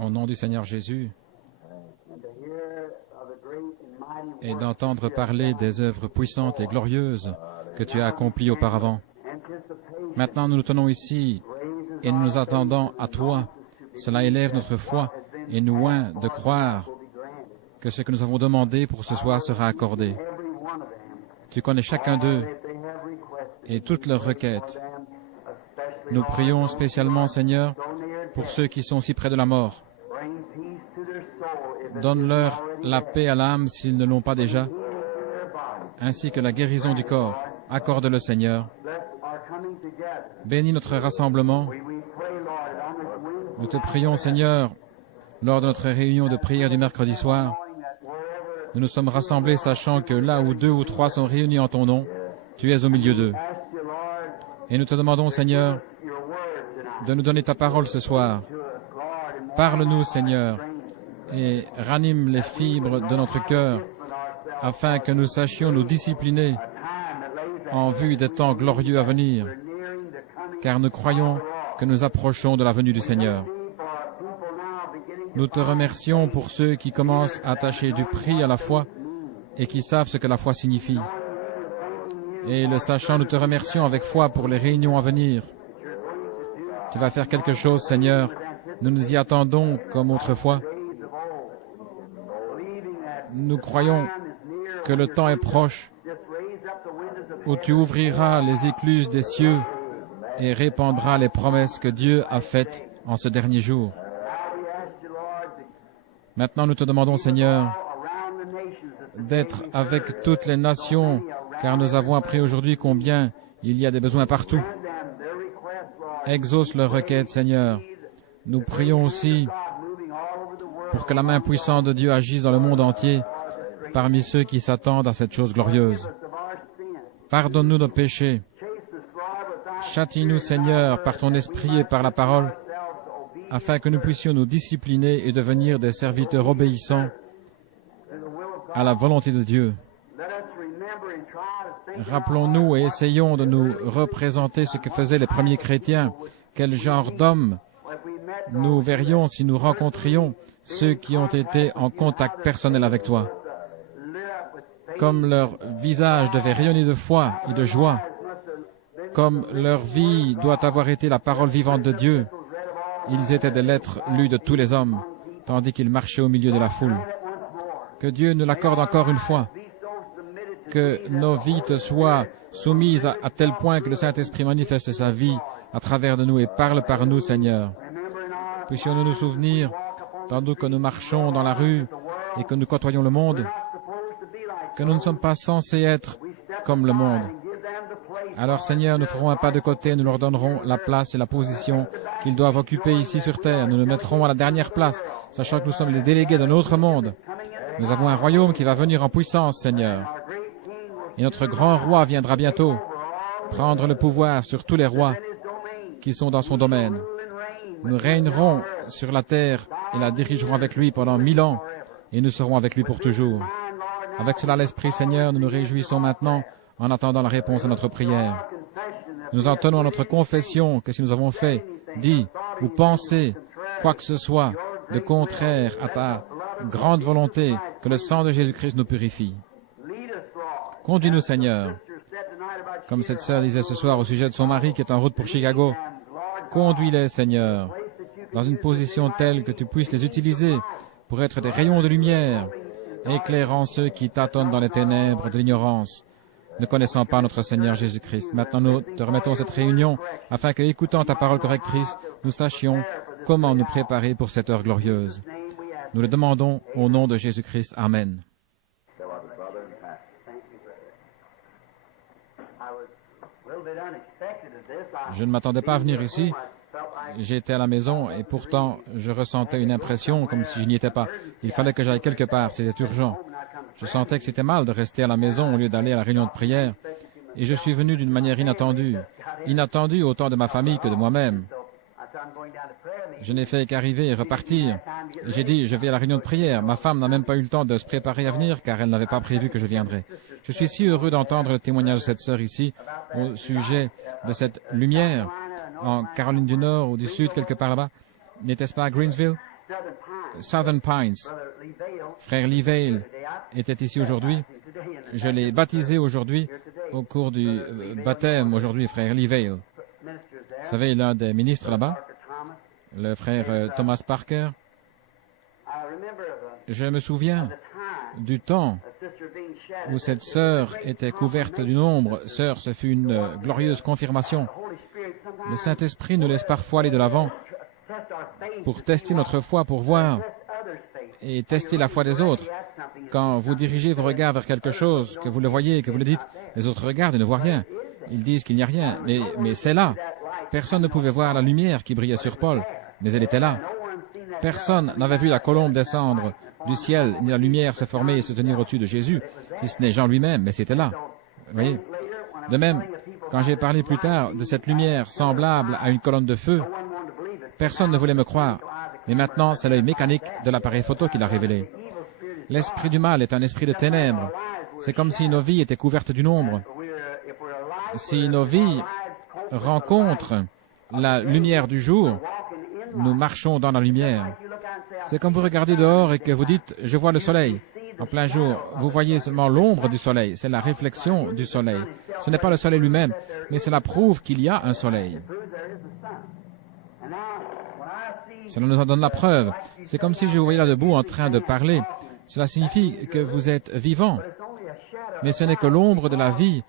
au nom du Seigneur Jésus, et d'entendre parler des œuvres puissantes et glorieuses que tu as accomplies auparavant. Maintenant, nous nous tenons ici et nous nous attendons à toi. Cela élève notre foi et nous oint de croire que ce que nous avons demandé pour ce soir sera accordé. Tu connais chacun d'eux et toutes leurs requêtes. Nous prions spécialement, Seigneur, pour ceux qui sont si près de la mort. Donne-leur la paix à l'âme s'ils ne l'ont pas déjà, ainsi que la guérison du corps. Accorde-le, Seigneur. Bénis notre rassemblement. Nous te prions, Seigneur, lors de notre réunion de prière du mercredi soir. Nous nous sommes rassemblés sachant que là où 2 ou 3 sont réunis en ton nom, tu es au milieu d'eux. Et nous te demandons, Seigneur, de nous donner ta parole ce soir. Parle-nous, Seigneur, et ranime les fibres de notre cœur, afin que nous sachions nous discipliner en vue des temps glorieux à venir, car nous croyons que nous approchons de la venue du Seigneur. Nous te remercions pour ceux qui commencent à attacher du prix à la foi et qui savent ce que la foi signifie. Et le sachant, nous te remercions avec foi pour les réunions à venir. Tu vas faire quelque chose, Seigneur. Nous nous y attendons comme autrefois. Nous croyons que le temps est proche où tu ouvriras les écluses des cieux et répandras les promesses que Dieu a faites en ce dernier jour. Maintenant, nous te demandons, Seigneur, d'être avec toutes les nations, car nous avons appris aujourd'hui combien il y a des besoins partout. Exauce leurs requêtes, Seigneur. Nous prions aussi pour que la main puissante de Dieu agisse dans le monde entier, parmi ceux qui s'attendent à cette chose glorieuse. Pardonne-nous nos péchés. Châtie-nous, Seigneur, par ton esprit et par la parole, afin que nous puissions nous discipliner et devenir des serviteurs obéissants à la volonté de Dieu. Rappelons-nous et essayons de nous représenter ce que faisaient les premiers chrétiens. Quel genre d'hommes nous verrions si nous rencontrions ceux qui ont été en contact personnel avec toi. Comme leur visage devait rayonner de foi et de joie, comme leur vie doit avoir été la parole vivante de Dieu, ils étaient des lettres lues de tous les hommes, tandis qu'ils marchaient au milieu de la foule. Que Dieu nous l'accorde encore une fois, que nos vies te soient soumises à tel point que le Saint-Esprit manifeste sa vie à travers de nous et parle par nous, Seigneur. Puissions-nous nous souvenir, tandis que nous marchons dans la rue et que nous côtoyons le monde, que nous ne sommes pas censés être comme le monde. Alors, Seigneur, nous ferons un pas de côté, nous leur donnerons la place et la position qu'ils doivent occuper ici sur terre. Nous nous mettrons à la dernière place, sachant que nous sommes les délégués d'un autre monde. Nous avons un royaume qui va venir en puissance, Seigneur. Et notre grand roi viendra bientôt prendre le pouvoir sur tous les rois qui sont dans son domaine. Nous régnerons sur la terre et la dirigerons avec lui pendant 1000 ans, et nous serons avec lui pour toujours. Avec cela, l'Esprit, Seigneur, nous nous réjouissons maintenant en attendant la réponse à notre prière. Nous en tenons à notre confession que si nous avons fait, dit ou pensé quoi que ce soit de contraire à ta grande volonté, que le sang de Jésus-Christ nous purifie. Conduis-nous, Seigneur. Comme cette sœur disait ce soir au sujet de son mari qui est en route pour Chicago, conduis-les, Seigneur, dans une position telle que tu puisses les utiliser pour être des rayons de lumière, éclairant ceux qui tâtonnent dans les ténèbres de l'ignorance, ne connaissant pas notre Seigneur Jésus-Christ. Maintenant, nous te remettons cette réunion afin que, écoutant ta parole correctrice, nous sachions comment nous préparer pour cette heure glorieuse. Nous le demandons au nom de Jésus-Christ. Amen. Je ne m'attendais pas à venir ici. J'étais à la maison et pourtant je ressentais une impression comme si je n'y étais pas. Il fallait que j'aille quelque part, c'était urgent. Je sentais que c'était mal de rester à la maison au lieu d'aller à la réunion de prière. Et je suis venu d'une manière inattendue. Inattendue autant de ma famille que de moi-même. Je n'ai fait qu'arriver et repartir. J'ai dit, je vais à la réunion de prière. Ma femme n'a même pas eu le temps de se préparer à venir car elle n'avait pas prévu que je viendrais. Je suis si heureux d'entendre le témoignage de cette sœur ici au sujet de cette lumière en Caroline du Nord ou du Sud, quelque part là-bas. N'était-ce pas à Greensville? Southern Pines. Frère Lee Vail était ici aujourd'hui. Je l'ai baptisé aujourd'hui au cours du baptême aujourd'hui, frère Lee Vail. Vous savez, l'un des ministres là-bas, le frère Thomas Parker. Je me souviens du temps où cette sœur était couverte d'une ombre. Sœur, ce fut une glorieuse confirmation. Le Saint-Esprit nous laisse parfois aller de l'avant pour tester notre foi, pour voir et tester la foi des autres. Quand vous dirigez vos regards vers quelque chose, que vous le voyez, que vous le dites, les autres regardent et ne voient rien. Ils disent qu'il n'y a rien, mais c'est là. Personne ne pouvait voir la lumière qui brillait sur Paul, mais elle était là. Personne n'avait vu la colombe descendre du ciel, ni la lumière se former et se tenir au-dessus de Jésus, si ce n'est Jean lui-même, mais c'était là. Vous voyez? De même, quand j'ai parlé plus tard de cette lumière semblable à une colonne de feu, personne ne voulait me croire. Mais maintenant, c'est l'œil mécanique de l'appareil photo qui l'a révélé. L'esprit du mal est un esprit de ténèbres. C'est comme si nos vies étaient couvertes d'une ombre. Si nos vies rencontrent la lumière du jour, nous marchons dans la lumière. C'est comme vous regardez dehors et que vous dites « je vois le soleil ». En plein jour, vous voyez seulement l'ombre du soleil, c'est la réflexion du soleil. Ce n'est pas le soleil lui-même, mais cela prouve qu'il y a un soleil. Cela nous en donne la preuve. C'est comme si je vous voyais là debout en train de parler. Cela signifie que vous êtes vivant. Mais ce n'est que l'ombre de la vie,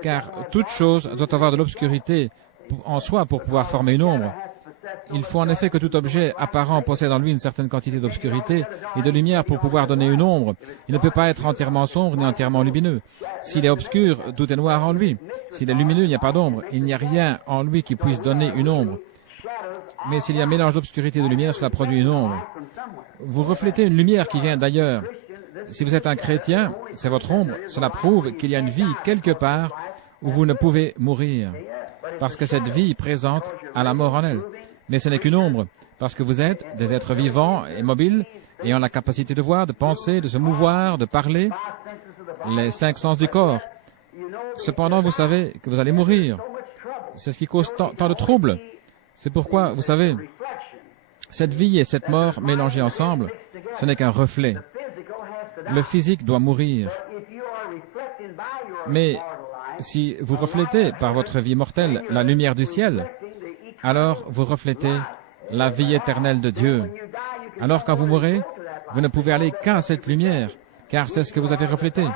car toute chose doit avoir de l'obscurité en soi pour pouvoir former une ombre. Il faut en effet que tout objet apparent possède en lui une certaine quantité d'obscurité et de lumière pour pouvoir donner une ombre. Il ne peut pas être entièrement sombre ni entièrement lumineux. S'il est obscur, tout est noir en lui. S'il est lumineux, il n'y a pas d'ombre. Il n'y a rien en lui qui puisse donner une ombre. Mais s'il y a un mélange d'obscurité et de lumière, cela produit une ombre. Vous reflétez une lumière qui vient d'ailleurs. Si vous êtes un chrétien, c'est votre ombre. Cela prouve qu'il y a une vie quelque part où vous ne pouvez mourir, parce que cette vie présente a la mort en elle. Mais ce n'est qu'une ombre, parce que vous êtes des êtres vivants et mobiles, ayant la capacité de voir, de penser, de se mouvoir, de parler, les 5 sens du corps. Cependant, vous savez que vous allez mourir. C'est ce qui cause tant de troubles. C'est pourquoi, vous savez, cette vie et cette mort mélangées ensemble, ce n'est qu'un reflet. Le physique doit mourir. Mais si vous reflétez par votre vie mortelle la lumière du ciel, alors vous reflétez la vie éternelle de Dieu. Alors quand vous mourrez, vous ne pouvez aller qu'à cette lumière, car c'est ce que vous avez reflété.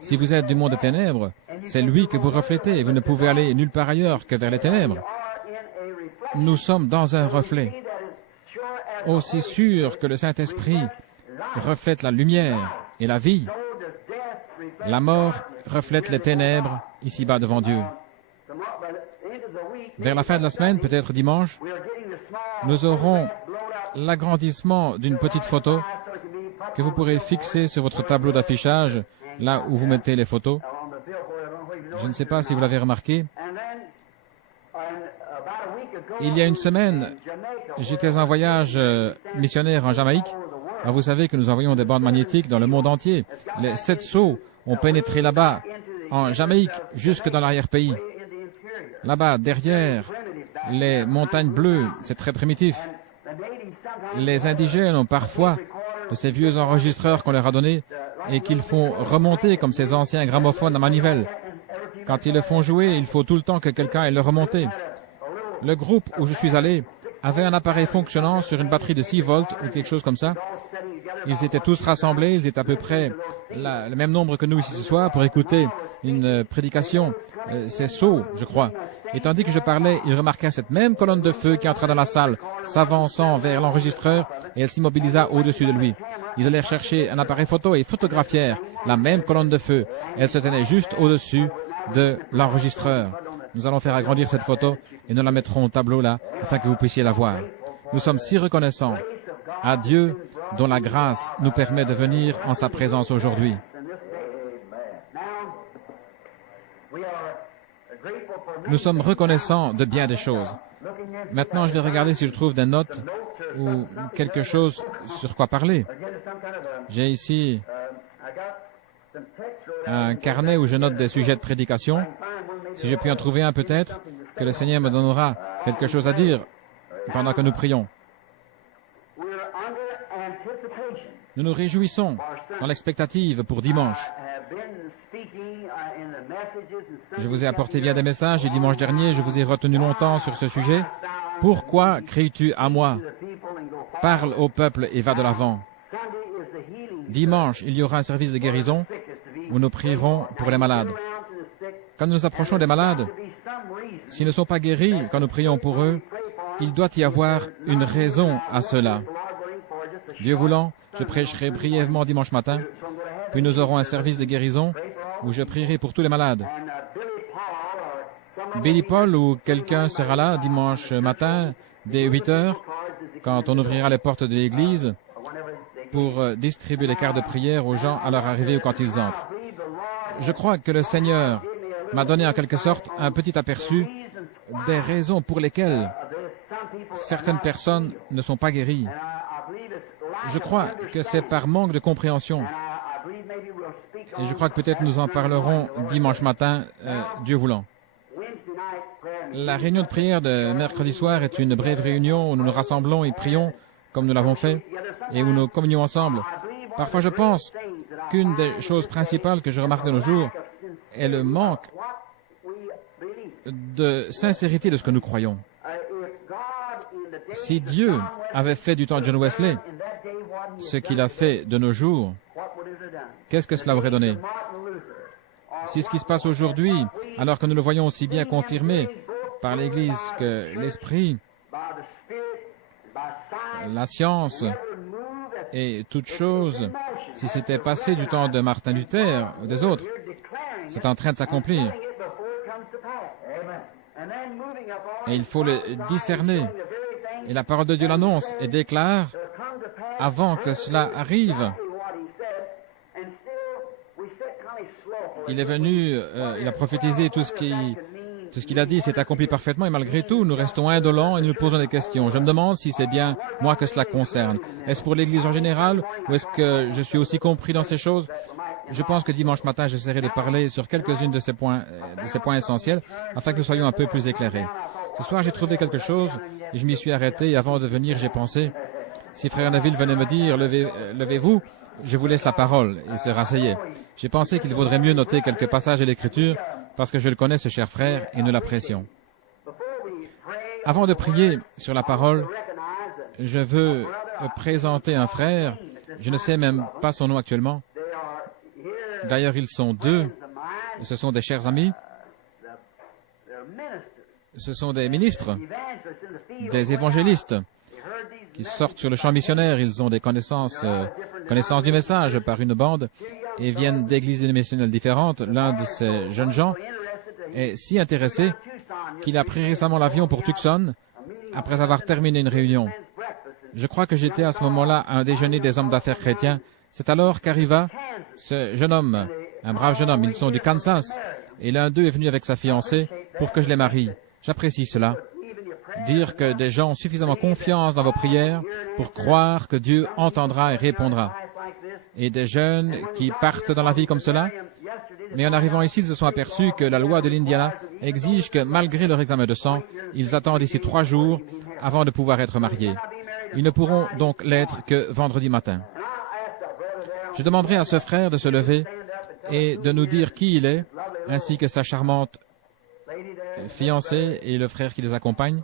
Si vous êtes du monde des ténèbres, c'est lui que vous reflétez, et vous ne pouvez aller nulle part ailleurs que vers les ténèbres. Nous sommes dans un reflet. Aussi sûr que le Saint-Esprit reflète la lumière et la vie, la mort reflète les ténèbres ici-bas devant Dieu. Vers la fin de la semaine, peut-être dimanche, nous aurons l'agrandissement d'une petite photo que vous pourrez fixer sur votre tableau d'affichage, là où vous mettez les photos. Je ne sais pas si vous l'avez remarqué. Il y a une semaine, j'étais en voyage missionnaire en Jamaïque. Alors vous savez que nous envoyons des bandes magnétiques dans le monde entier. Les 7 sceaux ont pénétré là-bas, en Jamaïque, jusque dans l'arrière-pays. Là-bas, derrière les montagnes bleues, c'est très primitif. Les indigènes ont parfois de ces vieux enregistreurs qu'on leur a donnés et qu'ils font remonter comme ces anciens gramophones à manivelle. Quand ils le font jouer, il faut tout le temps que quelqu'un ait le remonté. Le groupe où je suis allé avait un appareil fonctionnant sur une batterie de 6 volts ou quelque chose comme ça. Ils étaient tous rassemblés, ils étaient à peu près le même nombre que nous ici ce soir pour écouter une prédication. C'est Sceaux, je crois. Et tandis que je parlais, ils remarquaient cette même colonne de feu qui entrait dans la salle, s'avançant vers l'enregistreur, et elle s'immobilisa au-dessus de lui. Ils allèrent chercher un appareil photo et photographièrent la même colonne de feu. Elle se tenait juste au-dessus de l'enregistreur. Nous allons faire agrandir cette photo et nous la mettrons au tableau là, afin que vous puissiez la voir. Nous sommes si reconnaissants à Dieu dont la grâce nous permet de venir en sa présence aujourd'hui. Nous sommes reconnaissants de bien des choses. Maintenant, je vais regarder si je trouve des notes ou quelque chose sur quoi parler. J'ai ici un carnet où je note des sujets de prédication. Si je puis en trouver un peut-être, que le Seigneur me donnera quelque chose à dire. pendant que nous prions. Nous nous réjouissons dans l'expectative pour dimanche. Je vous ai apporté bien des messages et dimanche dernier, je vous ai retenu longtemps sur ce sujet. Pourquoi cries-tu à moi? Parle au peuple et va de l'avant. Dimanche, il y aura un service de guérison où nous prierons pour les malades. Quand nous nous approchons des malades, s'ils ne sont pas guéris quand nous prions pour eux, il doit y avoir une raison à cela. Dieu voulant, je prêcherai brièvement dimanche matin, puis nous aurons un service de guérison où je prierai pour tous les malades. Billy Paul ou quelqu'un sera là dimanche matin dès 8 heures, quand on ouvrira les portes de l'église pour distribuer les cartes de prière aux gens à leur arrivée ou quand ils entrent. Je crois que le Seigneur m'a donné en quelque sorte un petit aperçu des raisons pour lesquelles certaines personnes ne sont pas guéries. Je crois que c'est par manque de compréhension. Et je crois que peut-être nous en parlerons dimanche matin, Dieu voulant. La réunion de prière de mercredi soir est une brève réunion où nous nous rassemblons et prions comme nous l'avons fait et où nous communions ensemble. Parfois, je pense qu'une des choses principales que je remarque de nos jours est le manque de sincérité de ce que nous croyons. Si Dieu avait fait du temps de John Wesley ce qu'il a fait de nos jours, qu'est-ce que cela aurait donné? Si ce qui se passe aujourd'hui, alors que nous le voyons aussi bien confirmé par l'Église que l'Esprit, la science et toutes choses, si c'était passé du temps de Martin Luther ou des autres, c'est en train de s'accomplir. Et il faut le discerner. Et la parole de Dieu l'annonce et déclare avant que cela arrive. Il est venu, il a prophétisé tout ce qu'il a dit s'est accompli parfaitement et malgré tout, nous restons indolents et nous nous posons des questions. Je me demande si c'est bien moi que cela concerne. Est-ce pour l'Église en général ou est-ce que je suis aussi compris dans ces choses? Je pense que dimanche matin, j'essaierai de parler sur quelques-unes de ces points essentiels afin que nous soyons un peu plus éclairés. Ce soir, j'ai trouvé quelque chose et je m'y suis arrêté et avant de venir, j'ai pensé, si Frère Neville venait me dire, levez-vous, je vous laisse la parole et se rasseyait. J'ai pensé qu'il vaudrait mieux noter quelques passages de l'Écriture parce que je le connais, ce cher frère, et nous l'apprécions. Avant de prier sur la parole, je veux présenter un frère, je ne sais même pas son nom actuellement. D'ailleurs, ils sont deux, ce sont des chers amis, ce sont des ministres, des évangélistes qui sortent sur le champ missionnaire, ils ont des connaissances du message par une bande et viennent d'églises dénominationnelles différentes. L'un de ces jeunes gens est si intéressé qu'il a pris récemment l'avion pour Tucson après avoir terminé une réunion. Je crois que j'étais à ce moment-là à un déjeuner des hommes d'affaires chrétiens. C'est alors qu'arriva ce jeune homme, un brave jeune homme. Ils sont du Kansas et l'un d'eux est venu avec sa fiancée pour que je les marie. J'apprécie cela. Dire que des gens ont suffisamment confiance dans vos prières pour croire que Dieu entendra et répondra. Et des jeunes qui partent dans la vie comme cela, mais en arrivant ici, ils se sont aperçus que la loi de l'Indiana exige que malgré leur examen de sang, ils attendent ici 3 jours avant de pouvoir être mariés. Ils ne pourront donc l'être que vendredi matin. Je demanderai à ce frère de se lever et de nous dire qui il est, ainsi que sa charmante fiancée et le frère qui les accompagne.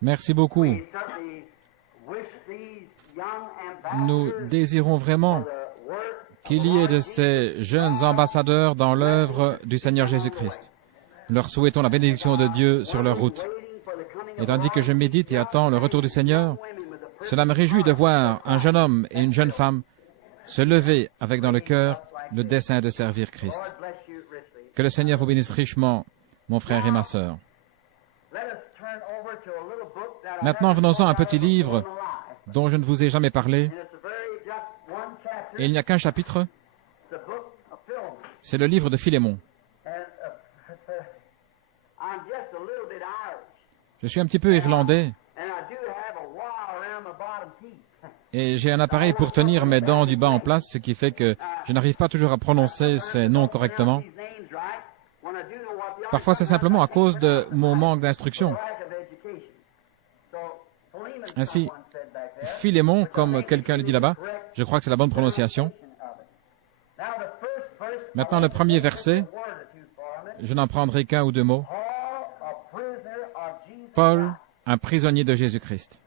Merci beaucoup. Nous désirons vraiment qu'il y ait de ces jeunes ambassadeurs dans l'œuvre du Seigneur Jésus-Christ. Nous leur souhaitons la bénédiction de Dieu sur leur route. Et tandis que je médite et attends le retour du Seigneur, cela me réjouit de voir un jeune homme et une jeune femme se lever avec dans le cœur le dessein de servir Christ. Que le Seigneur vous bénisse richement, mon frère et ma sœur. Maintenant, venons-en à un petit livre dont je ne vous ai jamais parlé. Et il n'y a qu'un chapitre. C'est le livre de Philémon. Je suis un petit peu irlandais. Et j'ai un appareil pour tenir mes dents du bas en place, ce qui fait que je n'arrive pas toujours à prononcer ces noms correctement. Parfois, c'est simplement à cause de mon manque d'instruction. Ainsi, Philémon, comme quelqu'un le dit là-bas, je crois que c'est la bonne prononciation. Maintenant, le premier verset, je n'en prendrai qu'un ou deux mots. Paul, un prisonnier de Jésus-Christ.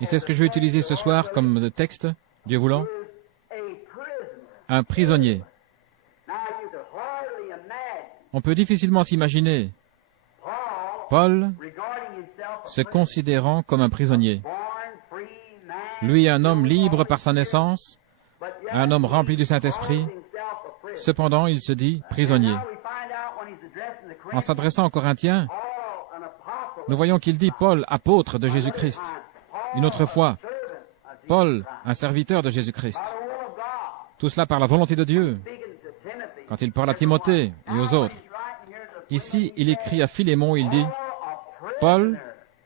Et c'est ce que je vais utiliser ce soir comme texte, Dieu voulant. Un prisonnier. On peut difficilement s'imaginer Paul se considérant comme un prisonnier. Lui, un homme libre par sa naissance, un homme rempli du Saint-Esprit. Cependant, il se dit prisonnier. En s'adressant aux Corinthiens, nous voyons qu'il dit Paul, apôtre de Jésus-Christ. Une autre fois, Paul, un serviteur de Jésus-Christ. Tout cela par la volonté de Dieu. Quand il parle à Timothée et aux autres. Ici, il écrit à Philémon, il dit Paul,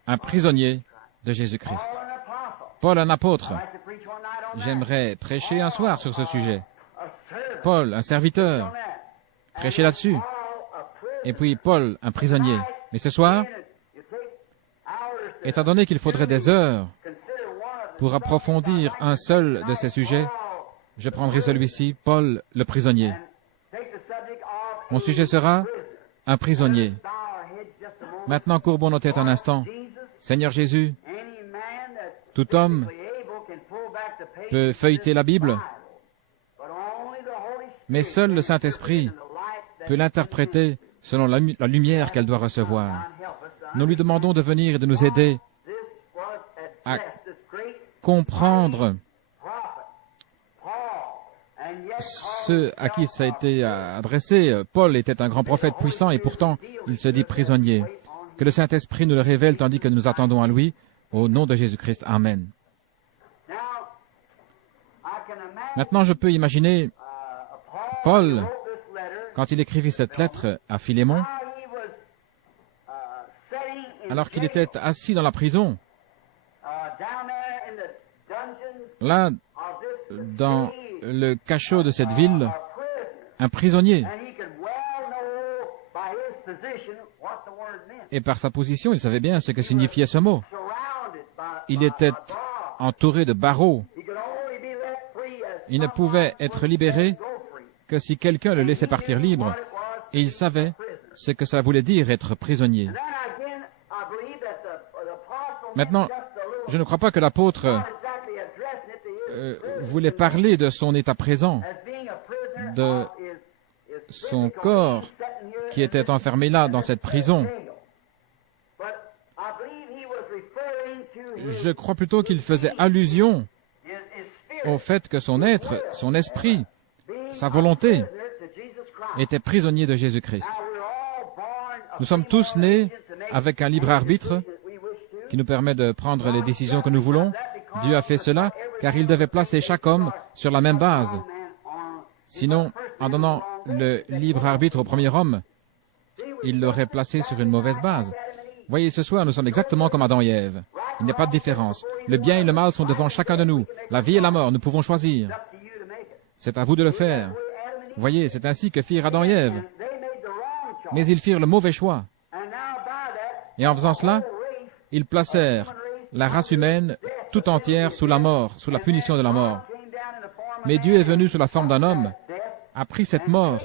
un prisonnier de Jésus-Christ. Paul, un apôtre. J'aimerais prêcher un soir sur ce sujet. Paul, un serviteur. Prêcher là-dessus. Et puis Paul, un prisonnier. Mais ce soir, étant donné qu'il faudrait des heures pour approfondir un seul de ces sujets, je prendrai celui-ci, Paul, le prisonnier. Mon sujet sera un prisonnier. Maintenant, courbons nos têtes un instant. Seigneur Jésus, tout homme peut feuilleter la Bible, mais seul le Saint-Esprit peut l'interpréter selon la lumière qu'elle doit recevoir. Nous lui demandons de venir et de nous aider à comprendre ceux à qui ça a été adressé. Paul était un grand prophète puissant et pourtant il se dit prisonnier. Que le Saint-Esprit nous le révèle tandis que nous attendons à lui. Au nom de Jésus-Christ. Amen. Maintenant, je peux imaginer Paul, quand il écrivit cette lettre à Philémon, alors qu'il était assis dans la prison, là, dans le cachot de cette ville, un prisonnier. Et par sa position, il savait bien ce que signifiait ce mot. Il était entouré de barreaux. Il ne pouvait être libéré que si quelqu'un le laissait partir libre. Et il savait ce que ça voulait dire être prisonnier. Maintenant, je ne crois pas que l'apôtre voulait parler de son état présent, de son corps qui était enfermé là, dans cette prison. Je crois plutôt qu'il faisait allusion au fait que son être, son esprit, sa volonté, était prisonnier de Jésus-Christ. Nous sommes tous nés avec un libre arbitre qui nous permet de prendre les décisions que nous voulons. Dieu a fait cela car il devait placer chaque homme sur la même base. Sinon, en donnant le libre arbitre au premier homme, il l'aurait placé sur une mauvaise base. Voyez, ce soir, nous sommes exactement comme Adam et Ève. Il n'y a pas de différence. Le bien et le mal sont devant chacun de nous. La vie et la mort, nous pouvons choisir. C'est à vous de le faire. Voyez, c'est ainsi que firent Adam et Ève. Mais ils firent le mauvais choix. Et en faisant cela, ils placèrent la race humaine tout entière sous la mort, sous la punition de la mort. Mais Dieu est venu sous la forme d'un homme, a pris cette mort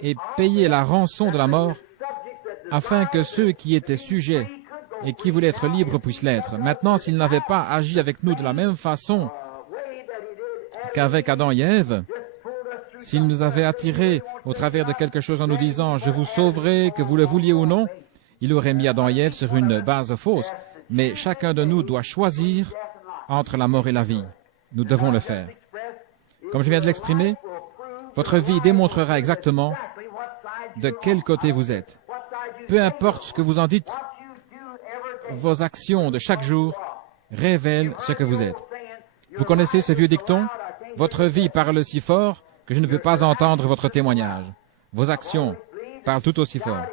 et payé la rançon de la mort, afin que ceux qui étaient sujets et qui voulaient être libres puissent l'être. Maintenant, s'il n'avait pas agi avec nous de la même façon qu'avec Adam et Ève, s'il nous avait attirés au travers de quelque chose en nous disant « Je vous sauverai, que vous le vouliez ou non », il aurait mis Adam et Ève sur une base fausse. Mais chacun de nous doit choisir entre la mort et la vie. Nous devons le faire. Comme je viens de l'exprimer, votre vie démontrera exactement de quel côté vous êtes. Peu importe ce que vous en dites, vos actions de chaque jour révèlent ce que vous êtes. Vous connaissez ce vieux dicton? Votre vie parle si fort que je ne peux pas entendre votre témoignage. Vos actions parlent tout aussi fort.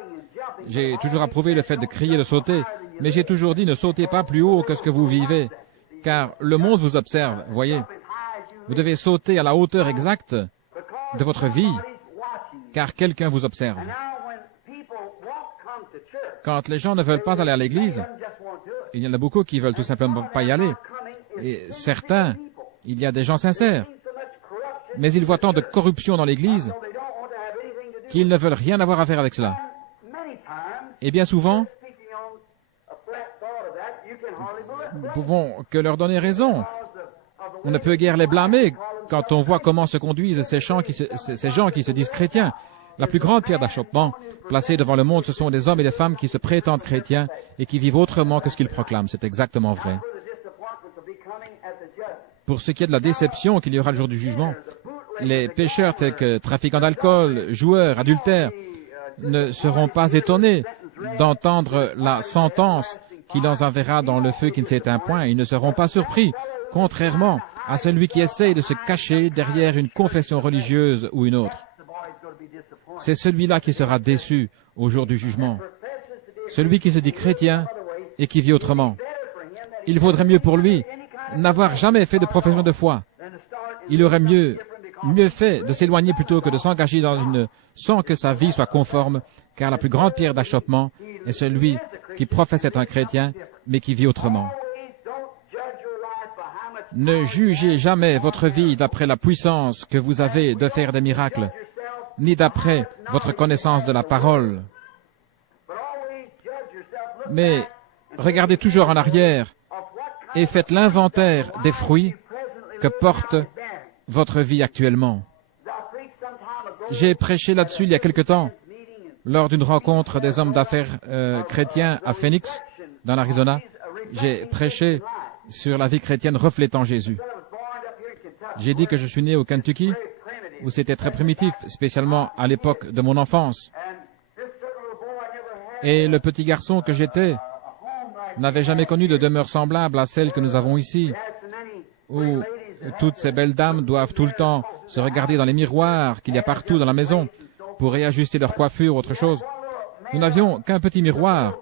J'ai toujours approuvé le fait de crier, de sauter, mais j'ai toujours dit ne sautez pas plus haut que ce que vous vivez, car le monde vous observe, voyez. Vous devez sauter à la hauteur exacte de votre vie, car quelqu'un vous observe. Quand les gens ne veulent pas aller à l'église, il y en a beaucoup qui veulent tout simplement pas y aller. Et certains, il y a des gens sincères, mais ils voient tant de corruption dans l'église qu'ils ne veulent rien avoir à faire avec cela. Et bien souvent, nous pouvons que leur donner raison. On ne peut guère les blâmer quand on voit comment se conduisent ces gens qui se disent chrétiens. La plus grande pierre d'achoppement placée devant le monde, ce sont des hommes et des femmes qui se prétendent chrétiens et qui vivent autrement que ce qu'ils proclament. C'est exactement vrai. Pour ce qui est de la déception qu'il y aura le jour du jugement, les pécheurs tels que trafiquants d'alcool, joueurs, adultères, ne seront pas étonnés d'entendre la sentence qui les enverra dans le feu qui ne s'éteint point. Ils ne seront pas surpris, contrairement à celui qui essaye de se cacher derrière une confession religieuse ou une autre. C'est celui-là qui sera déçu au jour du jugement. Celui qui se dit chrétien et qui vit autrement. Il vaudrait mieux pour lui n'avoir jamais fait de profession de foi. Il aurait mieux fait de s'éloigner plutôt que de s'engager sans que sa vie soit conforme, car la plus grande pierre d'achoppement est celui qui professe être un chrétien, mais qui vit autrement. Ne jugez jamais votre vie d'après la puissance que vous avez de faire des miracles, ni d'après votre connaissance de la parole. Mais regardez toujours en arrière et faites l'inventaire des fruits que porte votre vie actuellement. J'ai prêché là-dessus il y a quelque temps, lors d'une rencontre des hommes d'affaires chrétiens à Phoenix, dans l'Arizona. J'ai prêché sur la vie chrétienne reflétant Jésus. J'ai dit que je suis né au Kentucky, où c'était très primitif, spécialement à l'époque de mon enfance. Et le petit garçon que j'étais n'avait jamais connu de demeure semblable à celle que nous avons ici, où toutes ces belles dames doivent tout le temps se regarder dans les miroirs qu'il y a partout dans la maison pour réajuster leur coiffure ou autre chose. Nous n'avions qu'un petit miroir,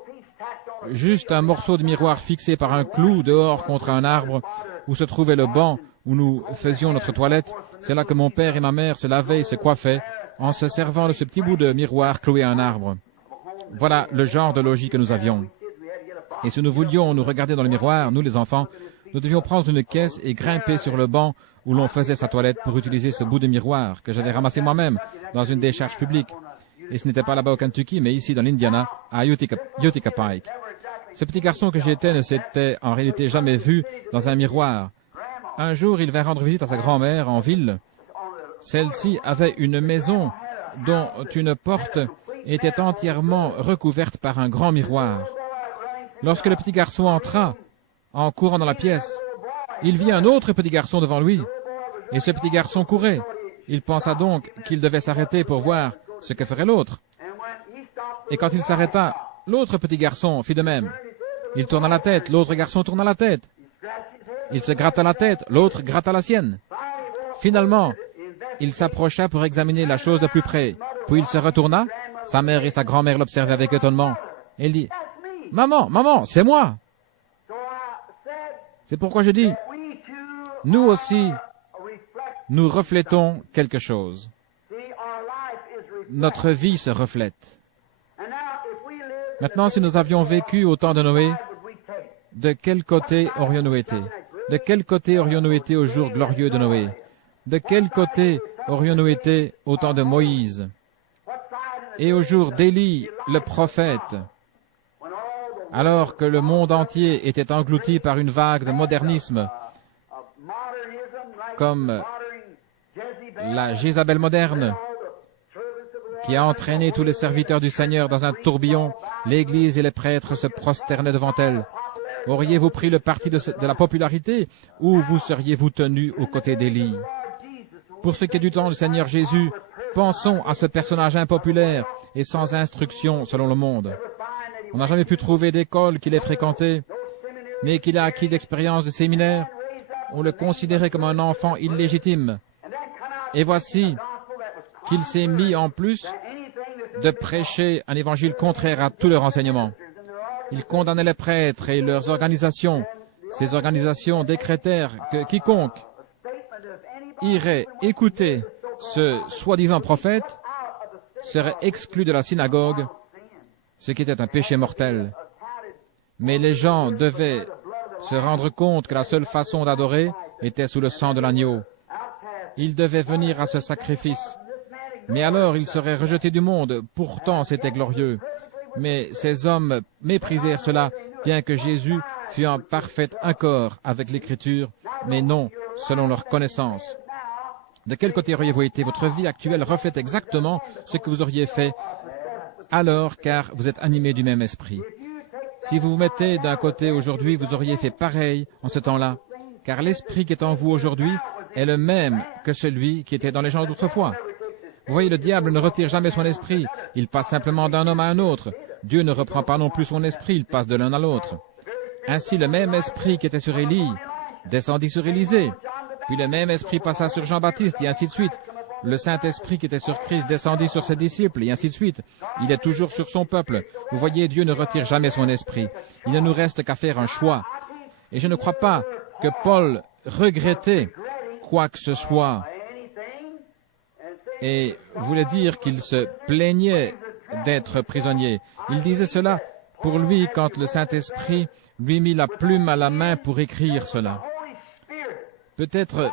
juste un morceau de miroir fixé par un clou dehors contre un arbre où se trouvait le banc où nous faisions notre toilette. C'est là que mon père et ma mère se lavaient et se coiffaient en se servant de ce petit bout de miroir cloué à un arbre. Voilà le genre de logis que nous avions. Et si nous voulions nous regarder dans le miroir, nous les enfants, nous devions prendre une caisse et grimper sur le banc où l'on faisait sa toilette pour utiliser ce bout de miroir que j'avais ramassé moi-même dans une décharge publique. Et ce n'était pas là-bas au Kentucky, mais ici dans l'Indiana, à Utica Pike. Ce petit garçon que j'étais ne s'était en réalité jamais vu dans un miroir. Un jour, il vint rendre visite à sa grand-mère en ville. Celle-ci avait une maison dont une porte était entièrement recouverte par un grand miroir. Lorsque le petit garçon entra, en courant dans la pièce, il vit un autre petit garçon devant lui, et ce petit garçon courait. Il pensa donc qu'il devait s'arrêter pour voir ce que ferait l'autre. Et quand il s'arrêta, l'autre petit garçon fit de même. Il tourna la tête, l'autre garçon tourna la tête. Il se gratta la tête, l'autre gratta la sienne. Finalement, il s'approcha pour examiner la chose de plus près. Puis il se retourna. Sa mère et sa grand-mère l'observaient avec étonnement. Et il dit, « Maman, maman, c'est moi !» C'est pourquoi je dis, nous aussi, nous reflétons quelque chose. Notre vie se reflète. Maintenant, si nous avions vécu au temps de Noé, de quel côté aurions-nous été? De quel côté aurions-nous été au jour glorieux de Noé? De quel côté aurions-nous été au temps de Moïse? Et au jour d'Élie, le prophète, alors que le monde entier était englouti par une vague de modernisme, comme la Jézabel moderne, qui a entraîné tous les serviteurs du Seigneur dans un tourbillon, l'Église et les prêtres se prosternaient devant elle. Auriez-vous pris le parti de la popularité, ou vous seriez-vous tenu aux côtés d'Élie? Pour ce qui est du temps du Seigneur Jésus, pensons à ce personnage impopulaire et sans instruction selon le monde. On n'a jamais pu trouver d'école qu'il ait fréquentée, ni qu'il ait acquis d'expérience de séminaire. On le considérait comme un enfant illégitime. Et voici qu'il s'est mis en plus de prêcher un évangile contraire à tout leur enseignement. Il condamnait les prêtres et leurs organisations. Ces organisations décrétèrent que quiconque irait écouter ce soi-disant prophète serait exclu de la synagogue, ce qui était un péché mortel. Mais les gens devaient se rendre compte que la seule façon d'adorer était sous le sang de l'agneau. Ils devaient venir à ce sacrifice. Mais alors ils seraient rejetés du monde. Pourtant c'était glorieux. Mais ces hommes méprisèrent cela, bien que Jésus fût en parfait accord avec l'Écriture, mais non selon leur connaissance. De quel côté auriez-vous été? Votre vie actuelle reflète exactement ce que vous auriez fait alors, car vous êtes animé du même esprit. Si vous vous mettez d'un côté aujourd'hui, vous auriez fait pareil en ce temps-là, car l'esprit qui est en vous aujourd'hui est le même que celui qui était dans les gens d'autrefois. Vous voyez, le diable ne retire jamais son esprit, il passe simplement d'un homme à un autre. Dieu ne reprend pas non plus son esprit, il passe de l'un à l'autre. Ainsi, le même esprit qui était sur Élie descendit sur Élisée, puis le même esprit passa sur Jean-Baptiste, et ainsi de suite. Le Saint-Esprit qui était sur Christ descendit sur ses disciples, et ainsi de suite. Il est toujours sur son peuple. Vous voyez, Dieu ne retire jamais son esprit. Il ne nous reste qu'à faire un choix. Et je ne crois pas que Paul regrettait quoi que ce soit et voulait dire qu'il se plaignait d'être prisonnier. Il disait cela pour lui quand le Saint-Esprit lui mit la plume à la main pour écrire cela. Peut-être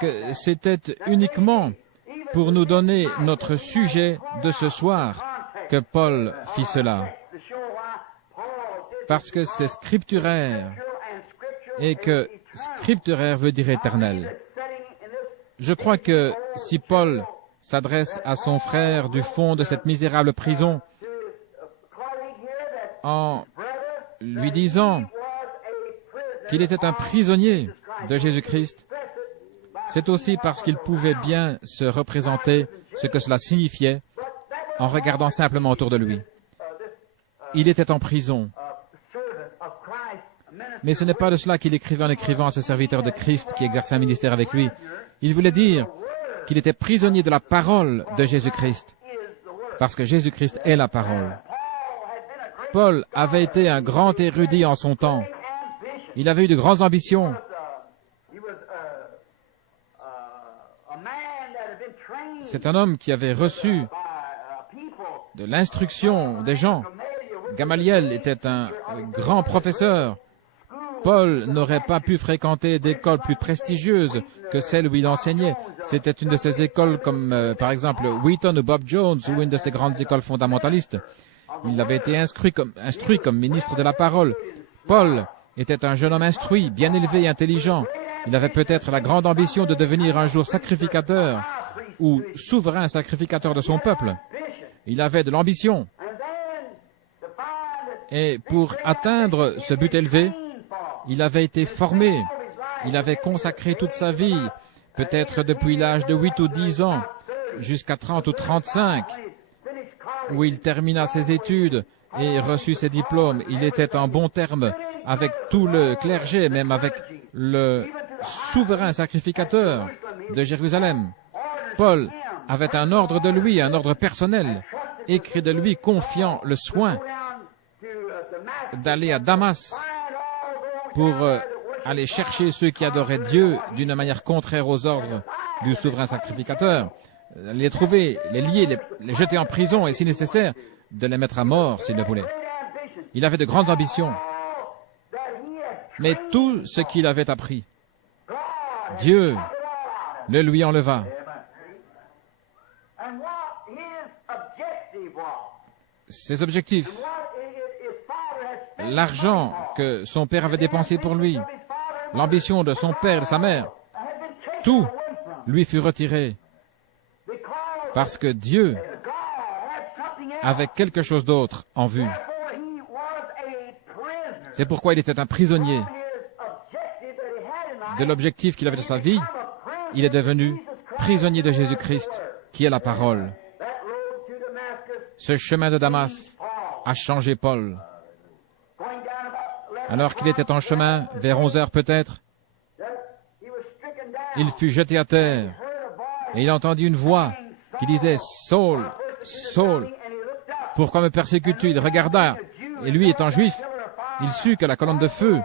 que c'était uniquement pour nous donner notre sujet de ce soir que Paul fit cela. Parce que c'est scripturaire et que scripturaire veut dire éternel. Je crois que si Paul s'adresse à son frère du fond de cette misérable prison en lui disant qu'il était un prisonnier de Jésus-Christ, c'est aussi parce qu'il pouvait bien se représenter ce que cela signifiait en regardant simplement autour de lui. Il était en prison. Mais ce n'est pas de cela qu'il écrivait en écrivant à ce serviteur de Christ qui exerçait un ministère avec lui. Il voulait dire qu'il était prisonnier de la parole de Jésus-Christ, parce que Jésus-Christ est la parole. Paul avait été un grand érudit en son temps. Il avait eu de grandes ambitions. C'est un homme qui avait reçu de l'instruction des gens. Gamaliel était un grand professeur. Paul n'aurait pas pu fréquenter d'écoles plus prestigieuses que celle où il enseignait. C'était une de ces écoles comme, par exemple, Wheaton ou Bob Jones ou une de ces grandes écoles fondamentalistes. Il avait été instruit comme ministre de la parole. Paul était un jeune homme instruit, bien élevé et intelligent. Il avait peut-être la grande ambition de devenir un jour sacrificateur ou souverain sacrificateur de son peuple. Il avait de l'ambition. Et pour atteindre ce but élevé, il avait été formé. Il avait consacré toute sa vie, peut-être depuis l'âge de 8 ou 10 ans, jusqu'à 30 ou 35, où il termina ses études et reçut ses diplômes. Il était en bons termes avec tout le clergé, même avec le souverain sacrificateur de Jérusalem. Paul avait un ordre de lui, un ordre personnel, écrit de lui confiant le soin d'aller à Damas pour aller chercher ceux qui adoraient Dieu d'une manière contraire aux ordres du souverain sacrificateur, les trouver, les lier, les jeter en prison et, si nécessaire, de les mettre à mort s'il le voulait. Il avait de grandes ambitions. Mais tout ce qu'il avait appris, Dieu le lui enleva. Ses objectifs, l'argent que son père avait dépensé pour lui, l'ambition de son père et de sa mère, tout lui fut retiré parce que Dieu avait quelque chose d'autre en vue. C'est pourquoi il était un prisonnier. De l'objectif qu'il avait de sa vie, il est devenu prisonnier de Jésus-Christ, qui est la parole. Ce chemin de Damas, a changé Paul. Alors qu'il était en chemin, vers 11 heures peut-être, il fut jeté à terre et il entendit une voix qui disait « Saul, Saul, pourquoi me persécutes-tu » Il regarda et lui étant juif, il sut que la colonne de feu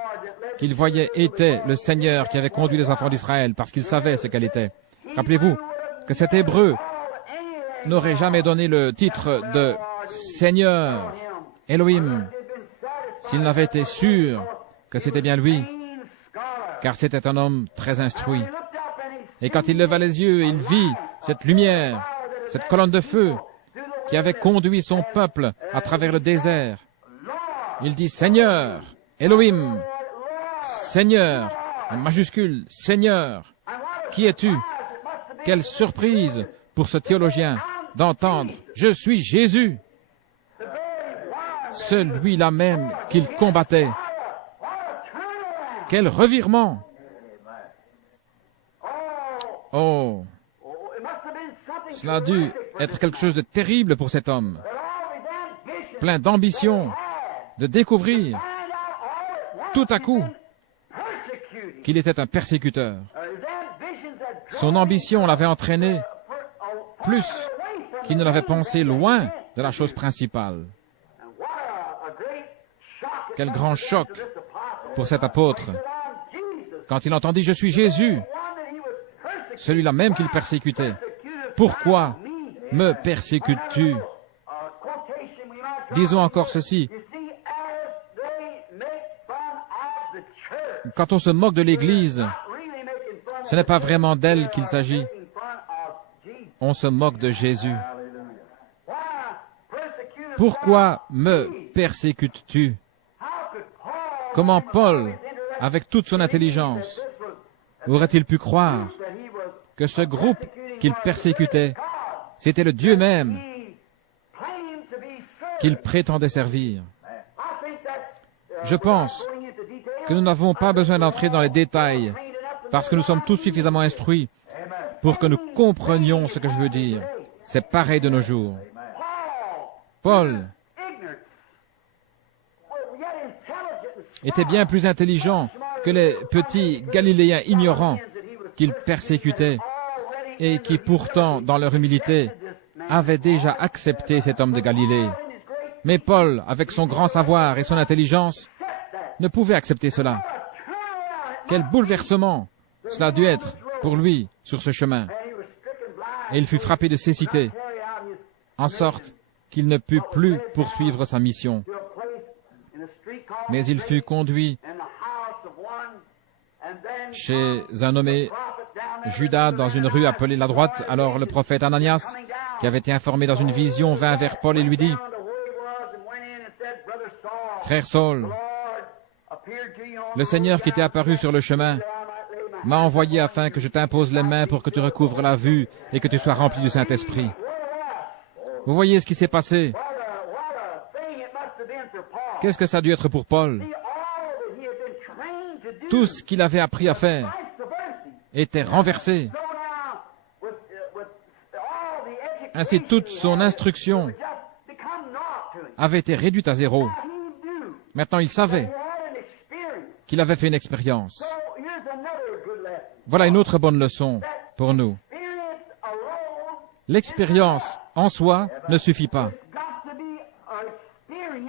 qu'il voyait était le Seigneur qui avait conduit les enfants d'Israël parce qu'il savait ce qu'elle était. Rappelez-vous que cet Hébreu n'aurait jamais donné le titre de Seigneur, Elohim, s'il n'avait été sûr que c'était bien lui, car c'était un homme très instruit. Et quand il leva les yeux, il vit cette lumière, cette colonne de feu qui avait conduit son peuple à travers le désert. Il dit « Seigneur, Elohim, Seigneur », en majuscule, « Seigneur, qui es-tu » Quelle surprise pour ce théologien d'entendre « Je suis Jésus », celui-là même qu'il combattait. Quel revirement! Oh, cela a dû être quelque chose de terrible pour cet homme, plein d'ambition, de découvrir tout à coup qu'il était un persécuteur. Son ambition l'avait entraîné plus qu'il ne l'avait pensé loin de la chose principale. Quel grand choc pour cet apôtre quand il entendit « Je suis Jésus », celui-là même qu'il persécutait. Pourquoi me persécutes-tu? Disons encore ceci. Quand on se moque de l'Église, ce n'est pas vraiment d'elle qu'il s'agit. On se moque de Jésus. Pourquoi me persécutes-tu? Comment Paul, avec toute son intelligence, aurait-il pu croire que ce groupe qu'il persécutait, c'était le Dieu même qu'il prétendait servir? Je pense que nous n'avons pas besoin d'entrer dans les détails, parce que nous sommes tous suffisamment instruits pour que nous comprenions ce que je veux dire. C'est pareil de nos jours. Paul était bien plus intelligent que les petits Galiléens ignorants qu'il persécutait et qui pourtant, dans leur humilité, avaient déjà accepté cet homme de Galilée. Mais Paul, avec son grand savoir et son intelligence, ne pouvait accepter cela. Quel bouleversement cela a dû être pour lui sur ce chemin. Et il fut frappé de cécité, en sorte qu'il ne put plus poursuivre sa mission. Mais il fut conduit chez un nommé Judas dans une rue appelée la droite. Alors le prophète Ananias, qui avait été informé dans une vision, vint vers Paul et lui dit, « Frère Saul, le Seigneur qui t'est apparu sur le chemin m'a envoyé afin que je t'impose les mains pour que tu recouvres la vue et que tu sois rempli du Saint-Esprit. » Vous voyez ce qui s'est passé. Qu'est-ce que ça a dû être pour Paul? Tout ce qu'il avait appris à faire était renversé. Ainsi, toute son instruction avait été réduite à zéro. Maintenant, il savait qu'il avait fait une expérience. Voilà une autre bonne leçon pour nous. L'expérience en soi ne suffit pas.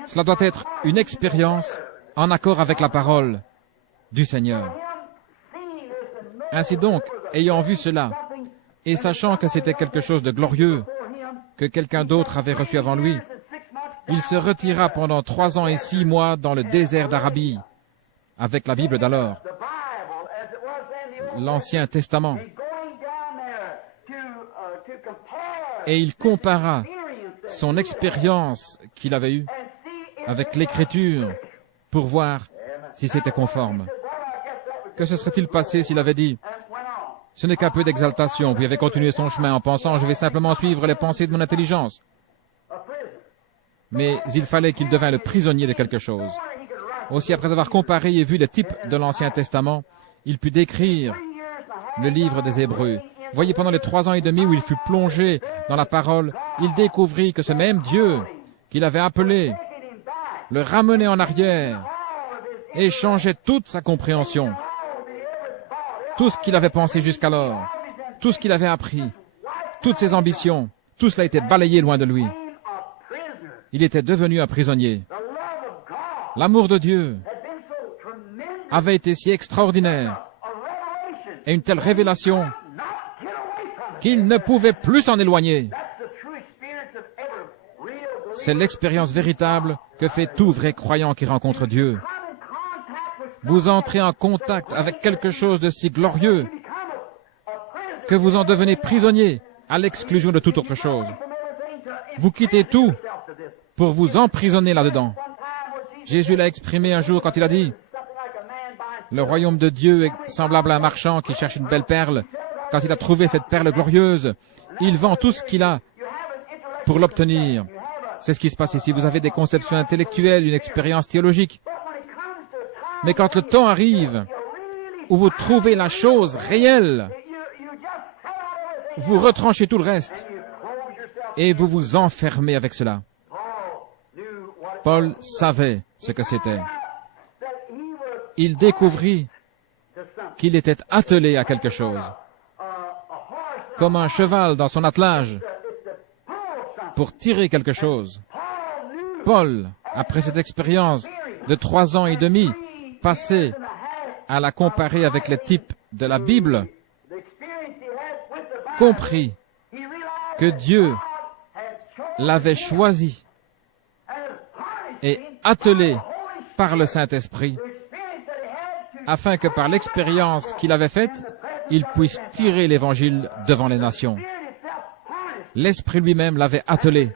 Cela doit être une expérience en accord avec la parole du Seigneur. Ainsi donc, ayant vu cela, et sachant que c'était quelque chose de glorieux, que quelqu'un d'autre avait reçu avant lui, il se retira pendant 3 ans et 6 mois dans le désert d'Arabie, avec la Bible d'alors, l'Ancien Testament. Et il compara son expérience qu'il avait eue avec l'Écriture pour voir si c'était conforme. Que se serait-il passé s'il avait dit « Ce n'est qu'un peu d'exaltation », puis avait continué son chemin en pensant « Je vais simplement suivre les pensées de mon intelligence ». Mais il fallait qu'il devînt le prisonnier de quelque chose. Aussi, après avoir comparé et vu les types de l'Ancien Testament, il put décrire le livre des Hébreux. Voyez, pendant les 3 ans et demi où il fut plongé dans la parole, il découvrit que ce même Dieu qu'il avait appelé le ramenait en arrière et changeait toute sa compréhension. Tout ce qu'il avait pensé jusqu'alors, tout ce qu'il avait appris, toutes ses ambitions, tout cela était balayé loin de lui. Il était devenu un prisonnier. L'amour de Dieu avait été si extraordinaire et une telle révélation qu'il ne pouvait plus s'en éloigner. C'est l'expérience véritable que fait tout vrai croyant qui rencontre Dieu. Vous entrez en contact avec quelque chose de si glorieux que vous en devenez prisonnier à l'exclusion de toute autre chose. Vous quittez tout pour vous emprisonner là-dedans. Jésus l'a exprimé un jour quand il a dit « Le royaume de Dieu est semblable à un marchand qui cherche une belle perle. Quand il a trouvé cette perle glorieuse, il vend tout ce qu'il a pour l'obtenir. » C'est ce qui se passe ici. Vous avez des conceptions intellectuelles, une expérience théologique. Mais quand le temps arrive où vous trouvez la chose réelle, vous retranchez tout le reste et vous vous enfermez avec cela. Paul savait ce que c'était. Il découvrit qu'il était attelé à quelque chose, comme un cheval dans son attelage, pour tirer quelque chose. Paul, après cette expérience de 3 ans et demi, passé à la comparer avec les types de la Bible, comprit que Dieu l'avait choisi et attelé par le Saint-Esprit, afin que par l'expérience qu'il avait faite, il puisse tirer l'Évangile devant les nations. L'Esprit lui-même l'avait attelé.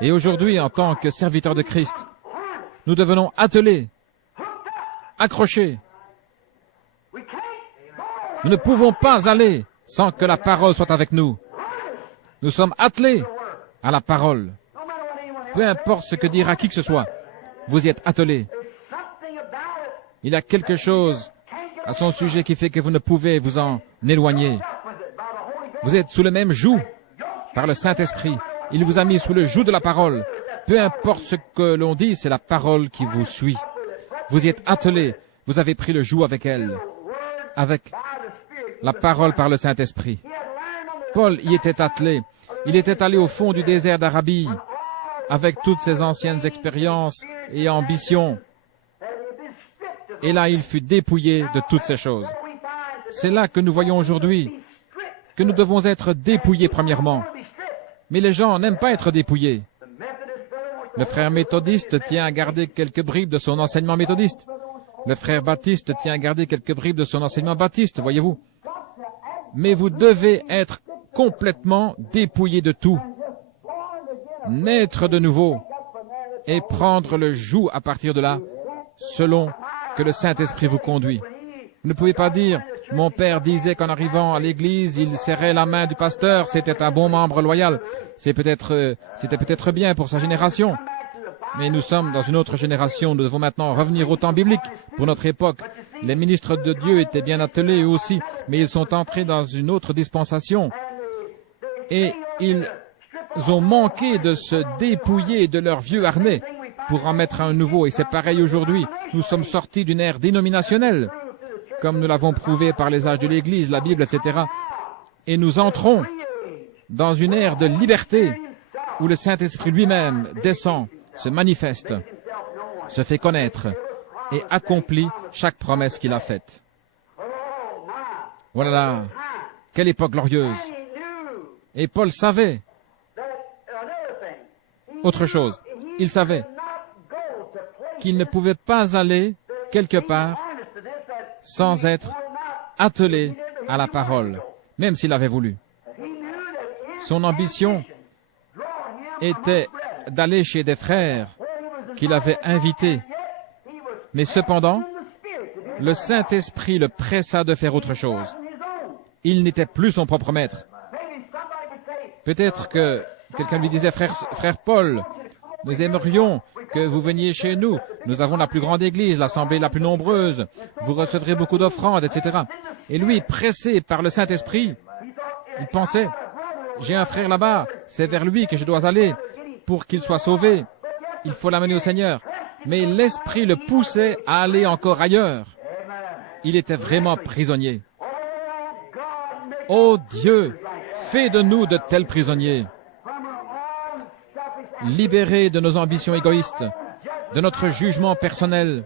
Et aujourd'hui, en tant que serviteurs de Christ, nous devenons attelés, accrochés. Nous ne pouvons pas aller sans que la parole soit avec nous. Nous sommes attelés à la parole. Peu importe ce que dira qui que ce soit, vous y êtes attelés. Il y a quelque chose à son sujet qui fait que vous ne pouvez vous en éloigner. Vous êtes sous le même joug par le Saint-Esprit. Il vous a mis sous le joug de la parole. Peu importe ce que l'on dit, c'est la parole qui vous suit. Vous y êtes attelés. Vous avez pris le joug avec elle, avec la parole par le Saint-Esprit. Paul y était attelé. Il était allé au fond du désert d'Arabie, avec toutes ses anciennes expériences et ambitions. Et là, il fut dépouillé de toutes ces choses. C'est là que nous voyons aujourd'hui que nous devons être dépouillés premièrement. Mais les gens n'aiment pas être dépouillés. Le frère méthodiste tient à garder quelques bribes de son enseignement méthodiste. Le frère baptiste tient à garder quelques bribes de son enseignement baptiste, voyez-vous. Mais vous devez être complètement dépouillés de tout. Naître de nouveau et prendre le joug à partir de là, selon que le Saint-Esprit vous conduit. Vous ne pouvez pas dire, mon père disait qu'en arrivant à l'église, il serrait la main du pasteur, c'était un bon membre loyal. C'était peut-être bien pour sa génération. Mais nous sommes dans une autre génération, nous devons maintenant revenir au temps biblique. Pour notre époque, les ministres de Dieu étaient bien attelés eux aussi, mais ils sont entrés dans une autre dispensation. Et ils ont manqué de se dépouiller de leur vieux harnais pour en mettre un nouveau. Et c'est pareil aujourd'hui. Nous sommes sortis d'une ère dénominationnelle, comme nous l'avons prouvé par les âges de l'Église, la Bible, etc. Et nous entrons dans une ère de liberté où le Saint-Esprit lui-même descend, se manifeste, se fait connaître et accomplit chaque promesse qu'il a faite. Voilà, quelle époque glorieuse. Et Paul savait autre chose. Il savait qu'il ne pouvait pas aller quelque part sans être attelé à la parole, même s'il avait voulu. Son ambition était d'aller chez des frères qu'il avait invités. Mais cependant, le Saint-Esprit le pressa de faire autre chose. Il n'était plus son propre maître. Peut-être que quelqu'un lui disait, frère Paul, nous aimerions que vous veniez chez nous. Nous avons la plus grande église, l'assemblée la plus nombreuse. Vous recevrez beaucoup d'offrandes, etc. Et lui, pressé par le Saint-Esprit, il pensait, j'ai un frère là-bas, c'est vers lui que je dois aller pour qu'il soit sauvé. il faut l'amener au Seigneur. Mais l'Esprit le poussait à aller encore ailleurs. Il était vraiment prisonnier. Ô Dieu, fais de nous de tels prisonniers, libérés de nos ambitions égoïstes, de notre jugement personnel,